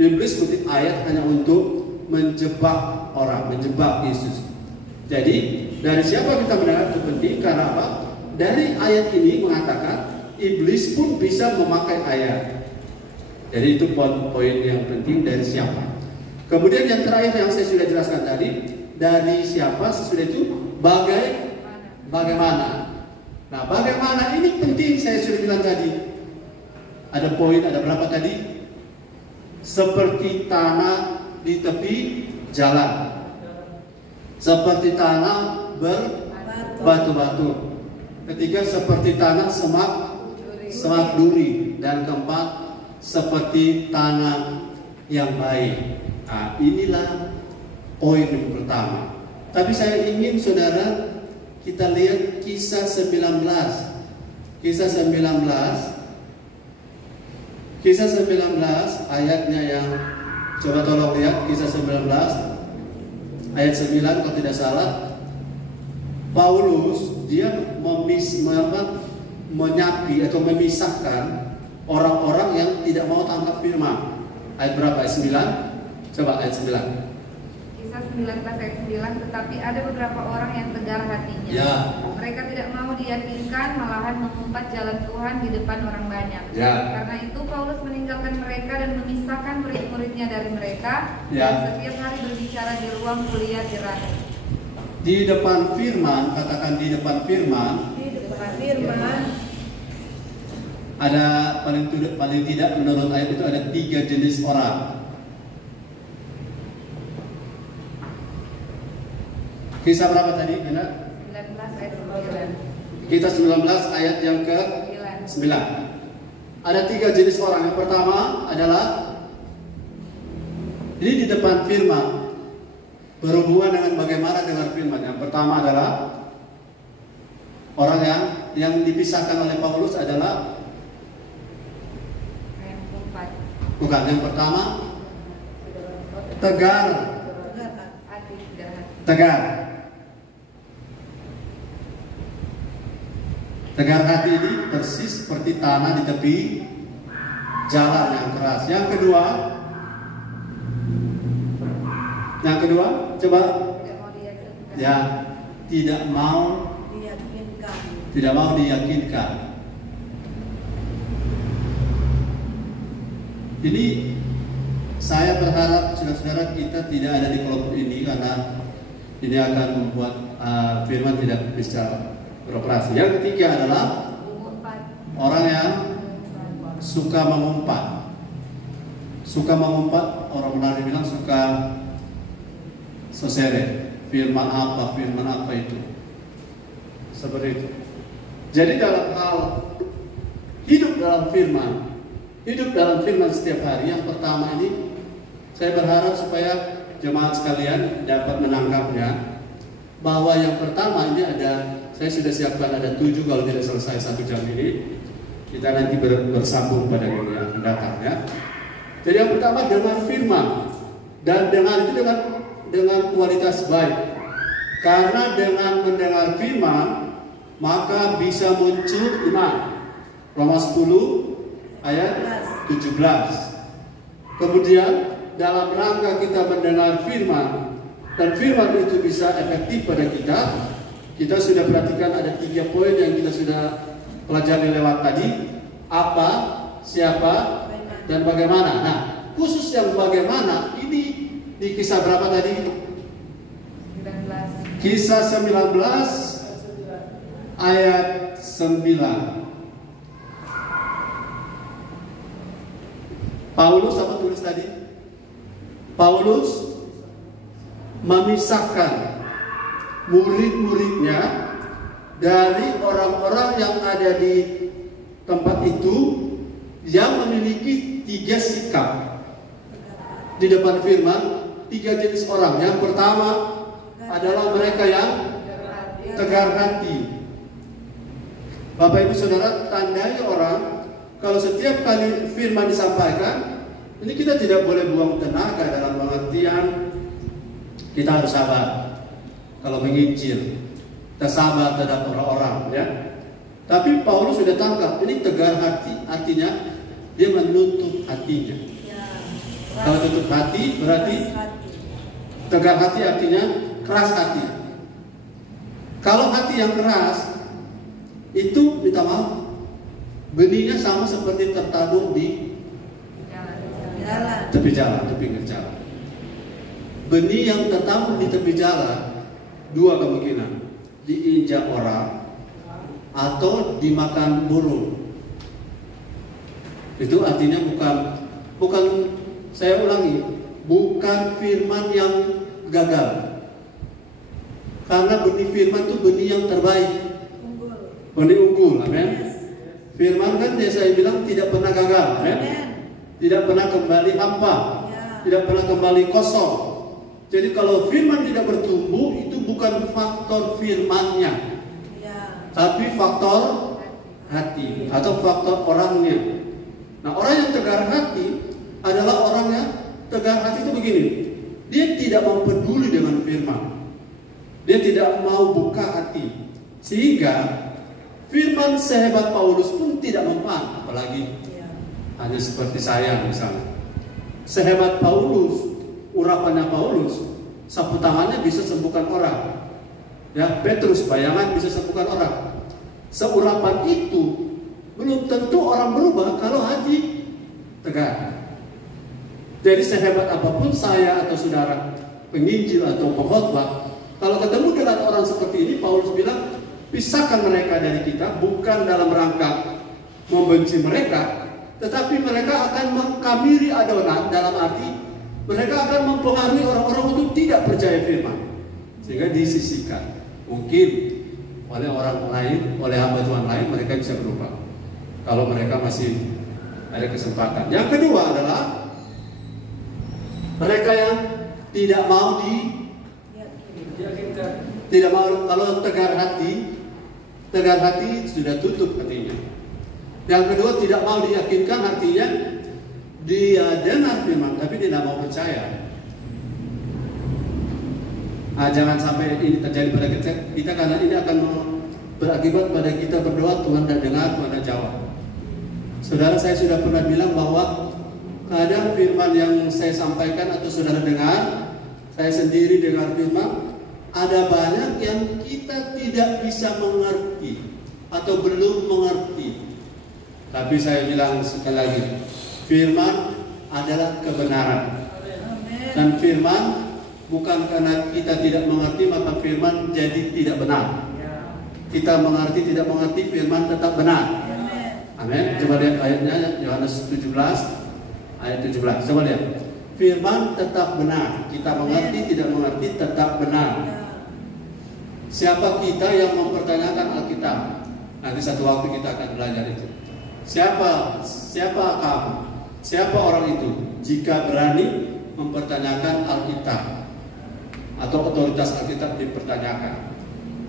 Iblis kutip ayat hanya untuk menjebak orang, menjebak Yesus. Jadi dari siapa kita mendengar itu penting, karena apa? Dari ayat ini mengatakan iblis pun bisa memakai ayat. Jadi itu poin yang penting, dari siapa. Kemudian yang terakhir yang saya sudah jelaskan tadi, dari siapa, sesudah itu bagaimana. Nah, bagaimana ini penting, saya sudah bilang tadi. Ada poin, ada berapa tadi? Seperti tanah di tepi jalan, seperti tanah berbatu-batu. Ketiga, seperti tanah semak duri. Dan keempat, seperti tanah yang baik. Nah, inilah poin yang pertama. Tapi saya ingin saudara kita lihat Kisah 19. Kisah 19 ayatnya yang coba tolong lihat Kisah 19 ayat 9 kalau tidak salah. Paulus dia menyapi atau memisahkan orang-orang yang tidak mau tangkap firman. Ayat berapa? Ayat 9. Coba ayat 9. Kisah 19 ayat 9, tetapi ada beberapa orang yang tegar hatinya. Ya. Mereka tidak mau diyakinkan, malahan mengumpat jalan Tuhan di depan orang banyak. Ya. Karena itu Paulus meninggalkan mereka dan memisahkan murid-muridnya dari mereka. Ya. Dan setiap hari berbicara di ruang kuliah di Rani. Di depan firman, katakan di depan firman. Di depan firman Ada paling tidak menurut ayat itu ada 3 jenis orang. Kisah berapa tadi? 19 ayat 9. Kisah 19 ayat yang ke 9. Ada 3 jenis orang. Yang pertama adalah ini di depan firman, berhubungan dengan bagaimana dengan firman. Yang pertama adalah orang yang dipisahkan oleh Paulus adalah bukan, yang pertama tegar. Tegar hati ini persis seperti tanah di tepi jalan yang keras. Yang kedua, coba ya, tidak mau diyakinkan. Ini saya berharap saudara-saudara kita tidak ada di kelompok ini, karena ini akan membuat firman tidak bisa beroperasi. Yang ketiga adalah orang yang suka mengumpat. Orang Belanda bilang suka sosere. Firman apa itu. Seperti itu. Jadi dalam hal hidup dalam firman setiap hari, yang pertama ini saya berharap supaya jemaat sekalian dapat menangkapnya, bahwa yang pertama ini saya sudah siapkan ada 7, kalau tidak selesai 1 jam ini kita nanti bersambung pada minggu yang akan datang ya. Jadi yang pertama dengan firman, dan dengan kualitas baik, karena dengan mendengar firman maka bisa muncul iman. Roma 10 ayat 17. Kemudian dalam rangka kita mendengar firman, dan firman itu bisa efektif pada kita sudah perhatikan ada 3 poin yang kita sudah pelajari lewat tadi. Apa, siapa, dan bagaimana. Nah, khusus yang bagaimana ini di kisah berapa tadi? 19. Kisah 19 ayat 9. Paulus apa tulis tadi? Paulus memisahkan murid-muridnya dari orang-orang yang ada di tempat itu yang memiliki 3 sikap di depan firman. 3 jenis orang. Yang pertama adalah mereka yang tegar hati. Bapak Ibu Saudara, tandai orang kalau setiap kali firman disampaikan, ini kita tidak boleh buang tenaga dalam pengertian kita harus sabar. Kalau menginjil, kita sabar terhadap orang-orang ya. Tapi Paulus sudah tangkap, ini tegar hati, artinya dia menutup hatinya. Kalau tutup hati berarti tegar hati, artinya keras hati. Kalau hati yang keras itu, minta maaf, benihnya sama seperti tertabur di tepi jalan, tepi jalan. Benih yang tertabur di tepi jalan 2 kemungkinan, diinjak orang atau dimakan burung. Itu artinya bukan saya ulangi, bukan firman yang gagal. Karena benih firman itu benih yang terbaik, benih unggul, amin. Firman kan saya bilang tidak pernah gagal, amin. Tidak pernah kembali hampa. tidak pernah kembali kosong. Jadi kalau firman tidak bertumbuh, itu bukan faktor firmannya, tapi faktor hati atau faktor orangnya. Nah, orang yang tegar hati adalah orang yang tegar hati itu begini. Dia tidak mau peduli dengan firman. Dia tidak mau buka hati. Sehingga firman sehebat Paulus pun tidak mempan. Apalagi hanya seperti saya misalnya. Sehebat Paulus, urapannya Paulus, sapu tangannya bisa sembuhkan orang. Ya, Petrus bayangan bisa sembuhkan orang. Seurapan itu belum tentu orang berubah kalau hati tegar. Jadi sehebat apapun saya atau saudara penginjil atau pengkhotbah, kalau ketemu dengan orang seperti ini, Paulus bilang, pisahkan mereka dari kita, bukan dalam rangka membenci mereka, tetapi mereka akan mengkamiri adonan, dalam arti mereka akan mempengaruhi orang-orang untuk tidak percaya firman, sehingga disisihkan. Mungkin oleh orang lain, oleh hamba Tuhan lain, mereka bisa berubah kalau mereka masih ada kesempatan. Yang kedua adalah mereka yang tidak mau tidak mau, kalau tegar hati sudah tutup hatinya. Yang kedua, tidak mau diyakinkan, artinya dia dengar firman tapi dia tidak mau percaya. Nah, jangan sampai ini terjadi pada kita, karena ini akan berakibat pada kita berdoa, Tuhan tidak dengar, Tuhan tidak jawab. Saudara, saya sudah pernah bilang bahwa kadang firman yang saya sampaikan atau saudara dengar, saya sendiri dengar firman, ada banyak yang kita tidak bisa mengerti atau belum mengerti. Tapi saya bilang sekali lagi, firman adalah kebenaran. Dan firman bukan karena kita tidak mengerti maka firman jadi tidak benar. Kita mengerti tidak mengerti, firman tetap benar. Amin. Coba lihat ayatnya, Yohanes 17 ayat 17. Coba lihat. Firman tetap benar. Kita mengerti tidak mengerti tetap benar. Siapa kita yang mempertanyakan Alkitab? Nanti satu waktu kita akan belajar itu. Siapa kamu? Siapa orang itu? Jika berani mempertanyakan Alkitab atau otoritas Alkitab dipertanyakan.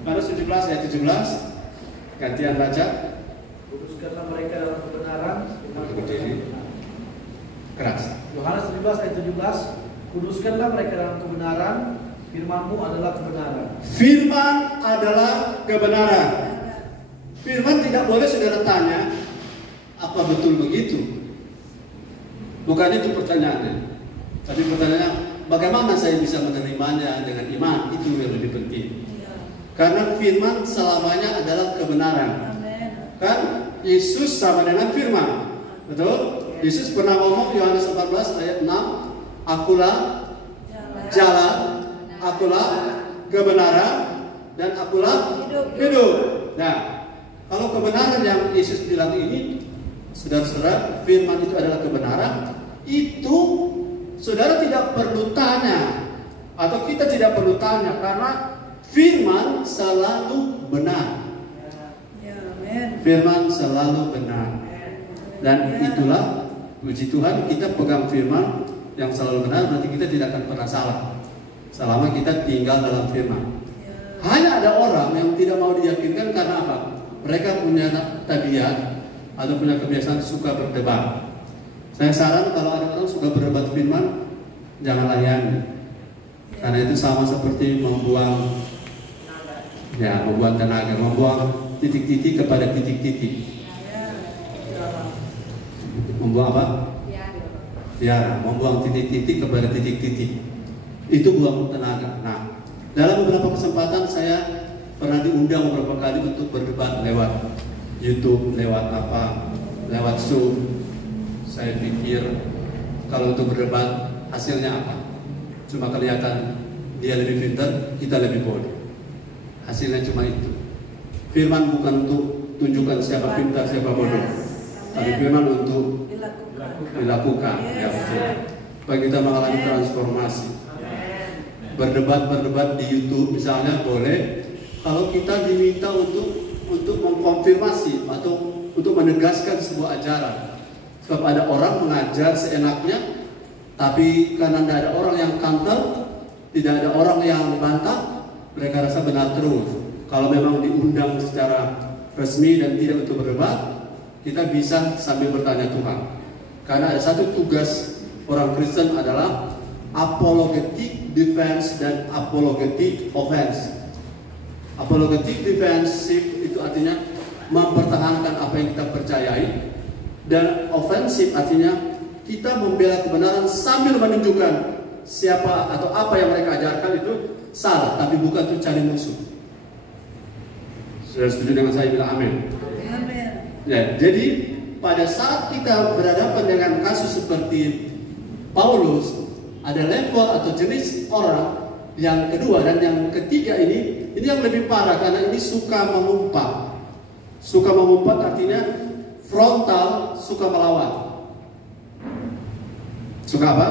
Yohanes 17 ayat 17. Gantian baca. Kuduskanlah mereka dalam kebenaran. Keras. Yohanes 17 ayat 17. Kuduskanlah mereka dalam kebenaran. Firman-Mu adalah kebenaran. Firman adalah kebenaran. Firman tidak boleh saudara tanya, apa betul begitu? Bukan itu pertanyaannya. Tapi pertanyaannya, bagaimana saya bisa menerimanya dengan iman? Itu yang lebih penting. Karena firman selamanya adalah kebenaran. Kan Yesus sama dengan firman. Betul? Yesus pernah ngomong Yohanes 14 ayat 6, akulah jalan, akulah kebenaran, dan akulah hidup. Nah, kalau kebenaran yang Yesus bilang ini, saudara-saudara, firman itu adalah kebenaran, itu saudara tidak perlu tanya, atau kita tidak perlu tanya, karena firman selalu benar. Firman selalu benar. Dan itulah, puji Tuhan, kita pegang firman yang selalu benar, nanti kita tidak akan pernah salah selama kita tinggal dalam firman. Hanya ada orang yang tidak mau diyakinkan karena apa? Mereka punya tabiat atau punya kebiasaan suka berdebat. Saya saran kalau ada orang suka berdebat firman, jangan layani. Karena itu sama seperti membuang tenaga, membuang titik-titik kepada titik-titik. Membuang apa? Ya, membuang titik-titik kepada titik-titik. Itu buang tenaga. Nah, dalam beberapa kesempatan saya pernah diundang beberapa kali untuk berdebat lewat YouTube, lewat Zoom. Saya pikir kalau untuk berdebat hasilnya apa? Cuma kelihatan dia lebih pintar, kita lebih bodoh. Hasilnya cuma itu. Firman bukan untuk tunjukkan siapa pintar, siapa bodoh, tapi firman untuk dilakukan. Ya, supaya kita mengalami transformasi. Berdebat di YouTube misalnya boleh, kalau kita diminta untuk mengkonfirmasi atau untuk menegaskan sebuah ajaran. Sebab ada orang mengajar seenaknya, Tapi karena tidak ada orang yang counter, tidak ada orang yang bantah, mereka rasa benar terus. Kalau memang diundang secara resmi dan tidak untuk berdebat, kita bisa sambil bertanya Tuhan. Karena ada satu tugas orang Kristen adalah apologetic defense dan apologetic offense. Apologetic defensive itu artinya mempertahankan apa yang kita percayai, dan offensive artinya kita membela kebenaran sambil menunjukkan siapa atau apa yang mereka ajarkan itu salah, tapi bukan untuk cari musuh. Sudah setuju dengan saya? Bilang amin. Ya, jadi pada saat kita berhadapan dengan kasus seperti Paulus, ada level atau jenis orang yang kedua dan yang ketiga ini yang lebih parah karena ini suka mengumpat. Suka mengumpat artinya frontal, suka melawan. Suka apa?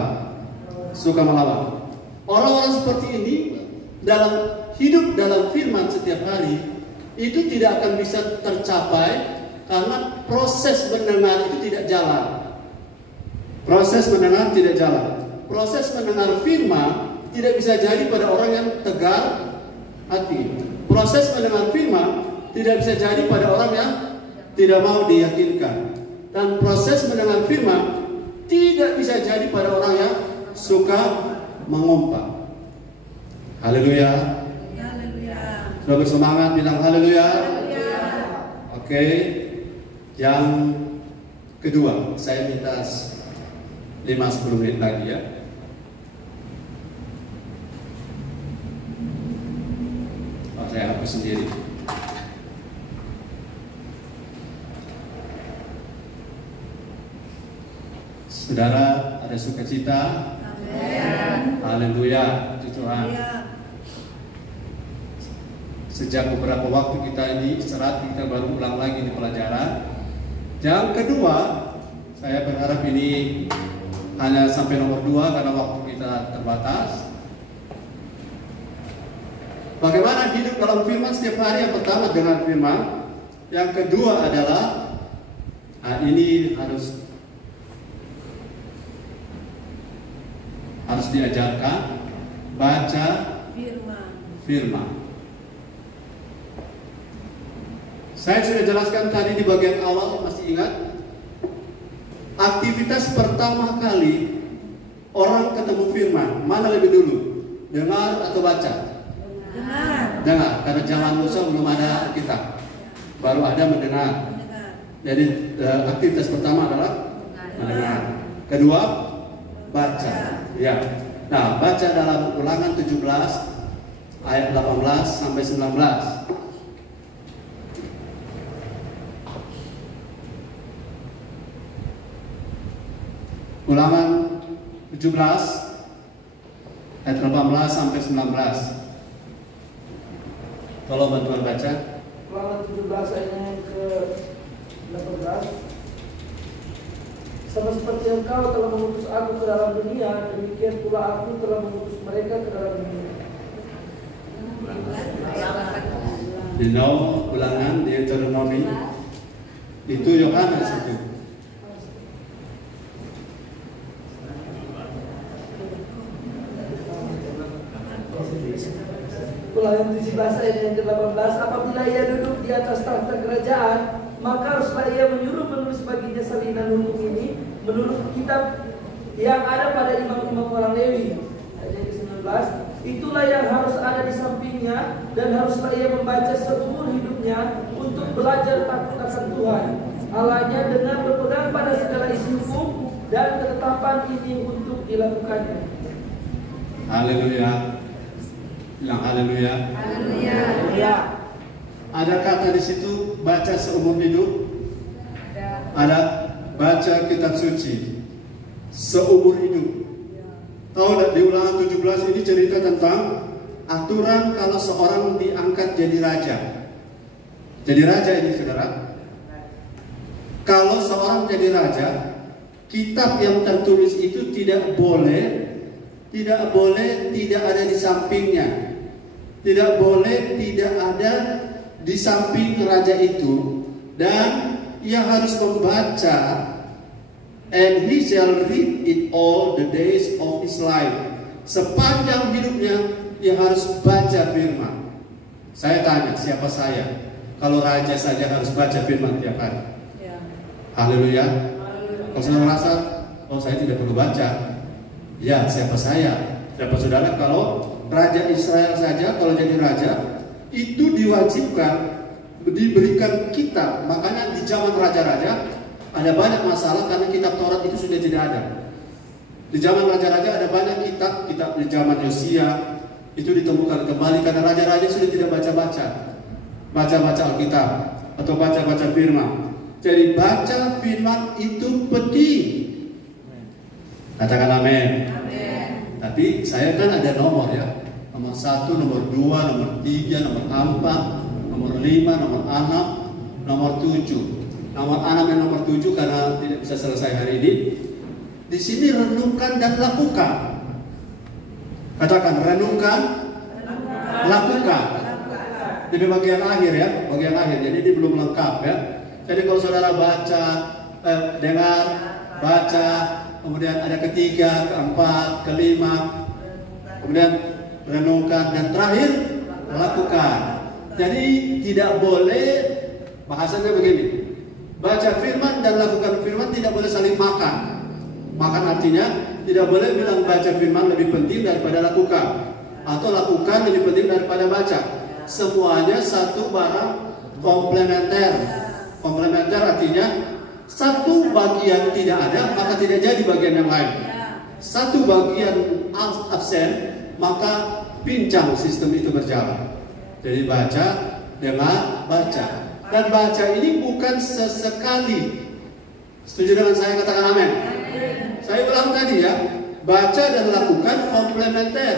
Suka melawan. Orang-orang seperti ini dalam hidup dalam firman setiap hari itu tidak akan bisa tercapai karena proses mendengar itu tidak jalan. Proses mendengar tidak jalan. Proses mendengar firman tidak bisa jadi pada orang yang tegar hati. Proses mendengar firman tidak bisa jadi pada orang yang tidak mau diyakinkan. Dan proses mendengar firman tidak bisa jadi pada orang yang suka mengumpat. Haleluya. Sudah bersemangat bilang haleluya. Oke. Yang kedua, saya minta 5-10 menit lagi ya. Saya hapus sendiri. Saudara, ada sukacita. Amin. Haleluya, puji Tuhan. Sejak beberapa waktu kita ini istirahat, kita baru ulang lagi di pelajaran. Yang kedua, saya berharap ini hanya sampai nomor 2 karena waktu kita terbatas. Bagaimana hidup dalam firman setiap hari? Yang pertama dengan firman. Yang kedua adalah ini harus diajarkan, baca firman. Saya sudah jelaskan tadi di bagian awal, masih ingat? Aktivitas pertama kali orang ketemu firman, mana lebih dulu? Dengar atau baca? Dengar, karena zaman Musa belum ada kitab, baru ada mendengar. Jadi aktivitas pertama adalah mendengar. Kedua, baca. Ya. Nah, baca dalam Ulangan 17 ayat 18 sampai 19. Ulangan 17 ayat 18 sampai 19. Tolong bantuan baca. Ulangan 17 ayat yang ke-18. Sama seperti engkau telah mengutus aku ke dalam dunia, demikian pula aku telah mengutus mereka ke dalam dunia. Ulangan Deuteronomi itu Yohanes itu. Ulangan 17 ayat yang ke-18. Apabila ia duduk di atas tahta kerajaan, maka haruslah ia menyuruh menulis baginya salinan hukum ini menurut kitab yang ada pada imam-imam orang Lewi. Ayat yang ke-19. Itulah yang harus ada di sampingnya, dan haruslah ia membaca seumur hidupnya untuk belajar takut akan Tuhan Allahnya dengan berpegang pada segala isi hukum dan ketetapan ini untuk dilakukannya. Haleluya. Bilang haleluya. Haleluya. Ada kata di situ baca seumur hidup. Ada baca kitab suci seumur hidup. Tahu tak, di Ulangan 17 ini cerita tentang aturan kalau seorang diangkat jadi raja. Jadi raja ini saudara. Kalau seorang jadi raja, kitab yang tertulis itu tidak boleh tidak ada di sampingnya. Tidak boleh tidak ada di samping raja itu, dan ia harus membaca and he shall read it all the days of his life. Sepanjang hidupnya dia harus baca firman. Saya tanya, siapa saya? Kalau raja saja harus baca firman tiap hari. Haleluya. Kalau saudara merasa, oh saya tidak perlu baca, ya siapa saya? Siapa saudara kalau Raja Israel saja kalau jadi raja itu diwajibkan diberikan kitab. Makanya di zaman raja-raja ada banyak masalah karena kitab Taurat itu sudah tidak ada. Di zaman raja-raja ada banyak kitab di zaman Yosia itu ditemukan kembali karena raja-raja sudah tidak baca Alkitab atau baca firman. Jadi baca firman itu penting. Katakan amin. Tapi saya kan ada nomor ya. Nomor 1, nomor 2, nomor 3, nomor 4, nomor 5, nomor 6, nomor 7. Nomor 6 dan nomor 7 karena tidak bisa selesai hari ini. Di sini renungkan dan lakukan. Katakan renungkan, lakukan. Di bagian akhir ya, bagian akhir. Jadi ini belum lengkap ya. Jadi kalau saudara baca, dengar, baca, kemudian ada ketiga, keempat, kelima, kemudian renungkan dan terakhir lakukan. Jadi tidak boleh, bahasanya begini, baca firman dan lakukan firman tidak boleh saling makan. Makan artinya tidak boleh bilang baca firman lebih penting daripada lakukan, atau lakukan lebih penting daripada baca. Semuanya satu barang komplementer. Komplementer artinya satu bagian tidak ada maka tidak jadi bagian yang lain. Satu bagian absen maka pincang sistem itu berjalan. Jadi baca, dengar, baca. Dan baca ini bukan sesekali. Setuju dengan saya? Katakan amin. Saya ulang tadi ya, baca dan lakukan komplementer.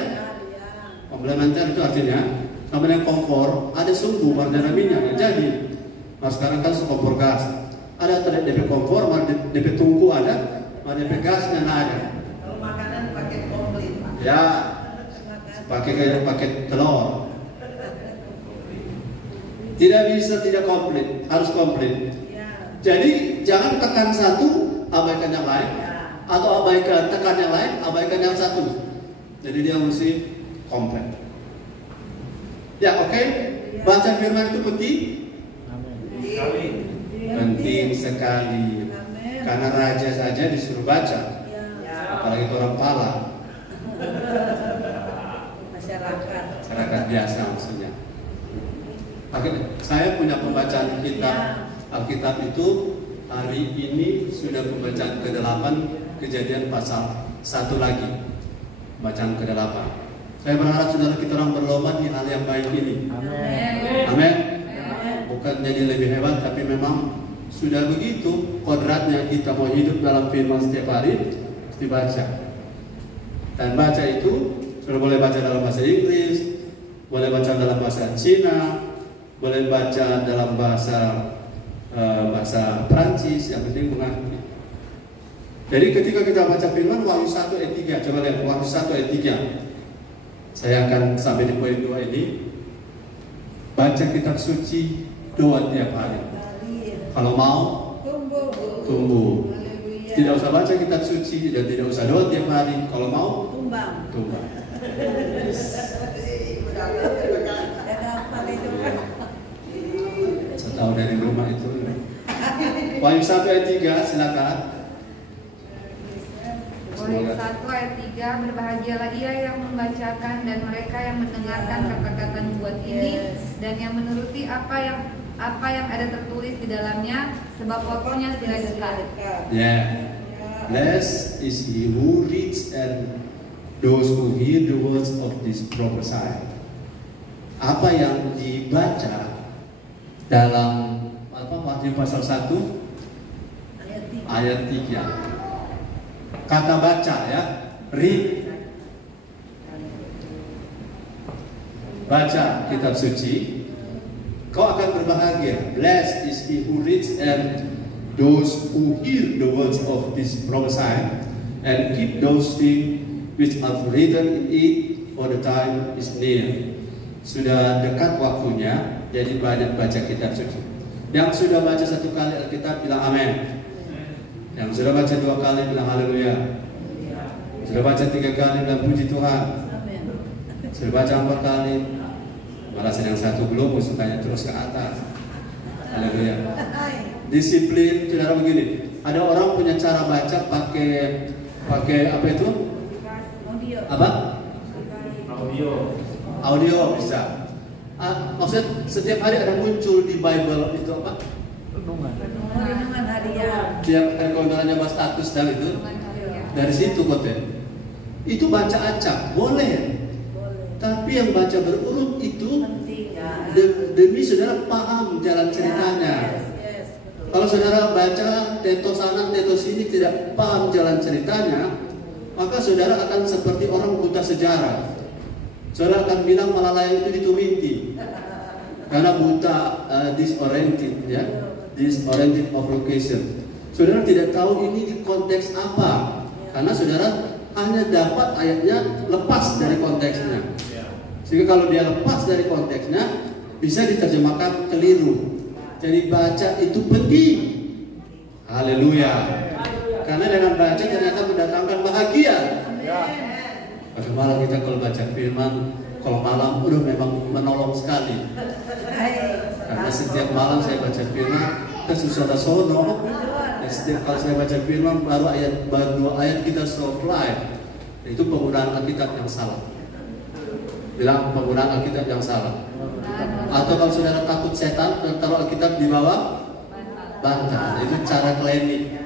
Komplementer itu artinya namanya kompor, ada sumbu warna minyak yang jadi. Nah sekarang kan kompor gas, ada DP kompor, DP tungku ada, DP gasnya ada. Kalau makanan pakai komplit, Pak. Ya, pakai telur. Tidak bisa tidak komplit, harus komplit. Jadi jangan tekan satu, abaikan yang lain, atau tekan yang lain, abaikan yang satu. Jadi dia mesti komplit. Ya oke, baca firman itu penting. Penting sekali. Karena raja saja disuruh baca, apalagi orang pala. Masyarakat biasa maksudnya. Saya punya pembacaan kitab Alkitab itu hari ini sudah pembacaan ke-8, Kejadian pasal 1 lagi, bacaan ke-8. Saya berharap saudara kita orang berlomba di hal yang baik ini. Amin. Bukan jadi lebih hebat, tapi memang sudah begitu kodratnya kita mau hidup dalam firman setiap hari, mesti baca. Dan baca itu sudah boleh baca dalam bahasa Inggris, boleh baca dalam bahasa Cina, boleh baca dalam bahasa Prancis, yang penting mengerti. Jadi ketika kita baca firman Wahyu 1 ayat 3, coba lihat Wahyu 1 ayat 3. Saya akan sampai di poin 2 ini. Baca kitab suci doa tiap hari. Kalau mau tumbuh. Tidak usah baca kitab suci dan tidak usah doa tiap hari. Kalau mau tumbang. Saya tahu dari rumah itu. Wahyu 1 ayat 3, silakan. Wahyu 1 ayat 3, berbahagialah ia yang membacakan dan mereka yang mendengarkan kata-kata nubuat ini dan yang menuruti apa yang ada tertulis di dalamnya, sebab waktunya sudah dekat. Yeah. Blessed is he who reads and those who hear the words of this prophecy. Apa yang dibaca dalam Wahyu pasal 1 ayat 3. Kata baca ya, read, baca kitab suci, kau akan berbahagia. Blessed is he who reads and those who hear the words of this prophecy and keep those things which are written in it, for the time is near. Sudah dekat waktunya, jadi banyak baca kitab suci. Yang sudah baca satu kali Alkitab bilang amin. Yang sudah baca 2 kali bilang haleluya. Sudah baca 3 kali bilang puji Tuhan. Sudah baca 4 kali, malah sedang satu belum, sukanya terus ke atas. Haleluya. Disiplin, saudara begini. Ada orang punya cara baca pakai apa itu? Apa? Audio bisa. Maksudnya setiap hari ada muncul di Bible itu apa? Renungan harian. Tiap hari kalau bahas status dan itu dari situ kotnya. Itu baca acak boleh. Tapi yang baca berurut itu demi saudara paham jalan ceritanya. Kalau saudara baca teto sana teto sini tidak paham jalan ceritanya, maka saudara akan seperti orang buta sejarah. Saudara akan bilang Malalayu itu ditumiti karena buta, disoriented, ya, disoriented of location. Saudara tidak tahu ini di konteks apa, karena saudara hanya dapat ayatnya lepas dari konteksnya. Sehingga kalau dia lepas dari konteksnya, bisa diterjemahkan keliru. Jadi baca itu penting. Haleluya. Karena dengan baca ternyata mendatangkan bahagia. Bagaimana kita kalau baca firman, kalau malam udah memang menolong sekali. Karena setiap malam saya baca firman ke Susada Sono. Setiap kali saya baca firman baru 2 ayat kita supply. Itu penggunaan Alkitab yang salah. Bilang penggunaan Alkitab yang salah. Atau kalau saudara takut setan, taruh Alkitab di bawah bantal. Itu cara klinik.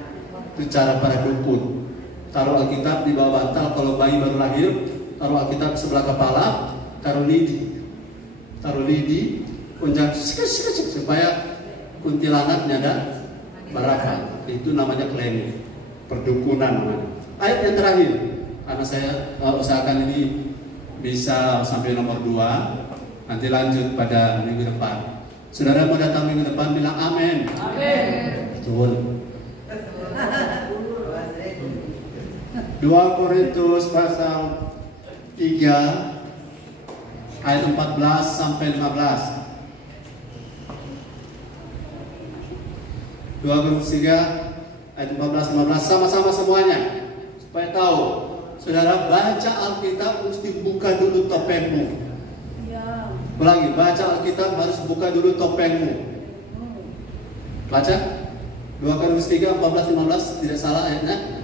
Itu cara para dukun. Taruh Alkitab di bawah bantal. Kalau bayi baru lahir, taruh Alkitab sebelah kepala, taruh lidi, kunjang supaya kuntilanatnya ada barakan. Itu namanya klinik, perdukunan. Ayat yang terakhir, karena saya usahakan ini bisa sampai nomor 2. Nanti lanjut pada minggu depan. Saudara mau datang minggu depan bilang amin. Amin. Betul. 2 Korintus pasal 3 ayat 14 sampai 15. 2 Korintus 3 ayat 14-15 sama-sama semuanya supaya tahu. Saudara baca Alkitab mesti buka dulu topengmu. Ulangi, baca Alkitab harus buka dulu topengmu. Baca 2 Korintus 3 14-15 tidak salah ayatnya.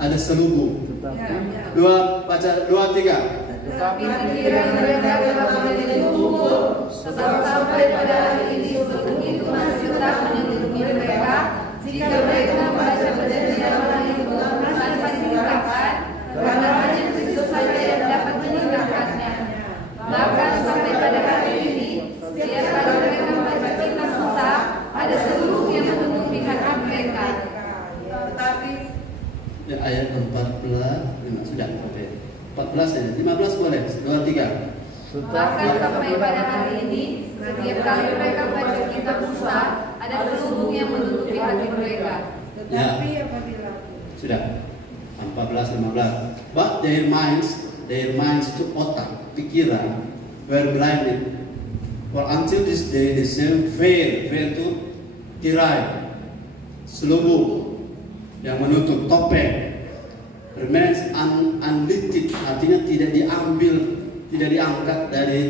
Ada selubung. 2 baca 2 3. Tetapi pikiran mereka telah menjadi gugur, sebab sampai pada hari ini begitu masih tetap menyelubungi mereka. Jika mereka membaca perjanjian orang itu tanpa dinikahkan, karena hanya Kristus saja yang dapat menikahkannya. Bahkan sampai pada hari ini, setiap kali mereka membaca kitab Musa, ada selubung yang menutupi hati mereka. Tetapi Ya, ayat 14 sudah 14 saja, 15 boleh, 2 3. Bahkan sampai pada hari ini, setiap kali mereka membaca kitab Musa, ada selubung yang menutupi hati mereka. Tetapi apabila Sudah 14 15. But their minds itu otak, pikiran were blinded. For until this day the same veil itu tirai, selubung yang menutup topeng, remains unlifted, artinya tidak diambil, tidak diangkat dari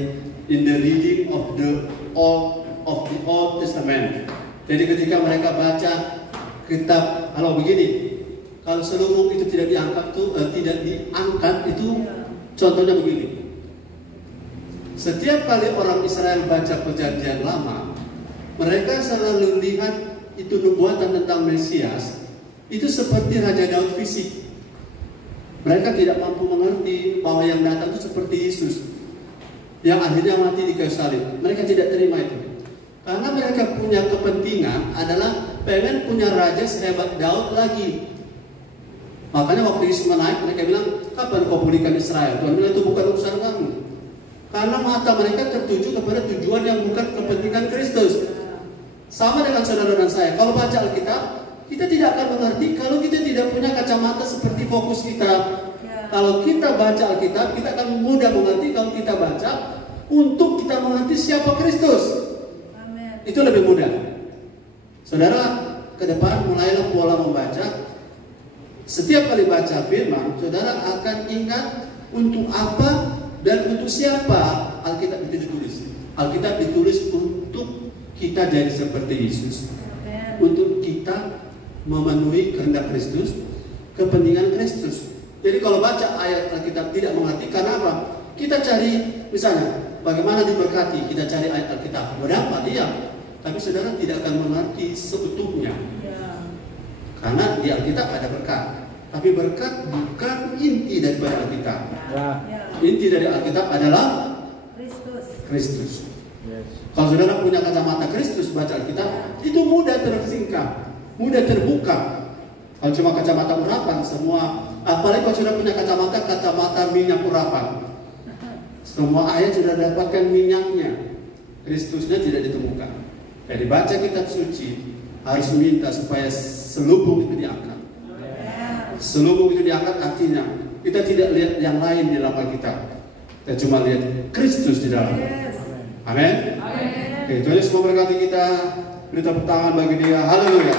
in the reading of the Old Testament. Jadi ketika mereka baca kitab, kalau begini, kalau selubung itu tidak diangkat itu contohnya begini. Setiap kali orang Israel baca perjanjian lama, mereka selalu lihat itu nubuatan tentang Mesias itu seperti Raja Daud fisik. Mereka tidak mampu mengerti bahwa yang datang itu seperti Yesus yang akhirnya mati di kayu salib. Mereka tidak terima itu, karena mereka punya kepentingan adalah pengen punya raja sehebat Daud lagi. Makanya waktu Yesus menaik, mereka bilang, kapan kau pulihkan Israel? Tuhan bilang, itu bukan urusan kamu. Karena mata mereka tertuju kepada tujuan yang bukan kepentingan Kristus. Sama dengan saudara dan saya, kalau baca Alkitab, kita tidak akan mengerti kalau kita tidak punya kacamata seperti fokus kita. Kalau kita baca Alkitab, kita akan mudah mengerti kalau kita baca untuk kita mengerti siapa Kristus. Amen. Itu lebih mudah. Saudara, ke depan mulailah pola membaca. Setiap kali baca firman, saudara akan ingat untuk apa dan untuk siapa Alkitab itu ditulis. Alkitab ditulis untuk kita jadi seperti Yesus, untuk kita memenuhi kehendak Kristus, kepentingan Kristus. Jadi kalau baca ayat Alkitab tidak mengerti, karena apa? Kita cari, misalnya, bagaimana diberkati, kita cari ayat Alkitab. Berapa? Iya. Tapi saudara tidak akan mengerti seutuhnya. Karena di Alkitab ada berkat. Tapi berkat bukan inti daripada Alkitab. Inti dari Alkitab adalah Kristus. Kalau saudara punya kacamata Kristus, baca Alkitab, itu mudah tersingkap, mudah terbuka. Kalau cuma kacamata urapan, semua, apalagi kalau sudah punya kacamata minyak urapan, semua ayat sudah dapatkan minyaknya, Kristusnya tidak ditemukan. Jadi baca kitab suci harus minta supaya selubung itu diangkat. Selubung itu diangkat artinya kita tidak lihat yang lain di dalam Alkitab, kita cuma lihat Kristus di dalamnya. Amin. Oke, Tuhan Yesus memberkati kita. Beri tepuk tangan bagi Dia. Haleluya.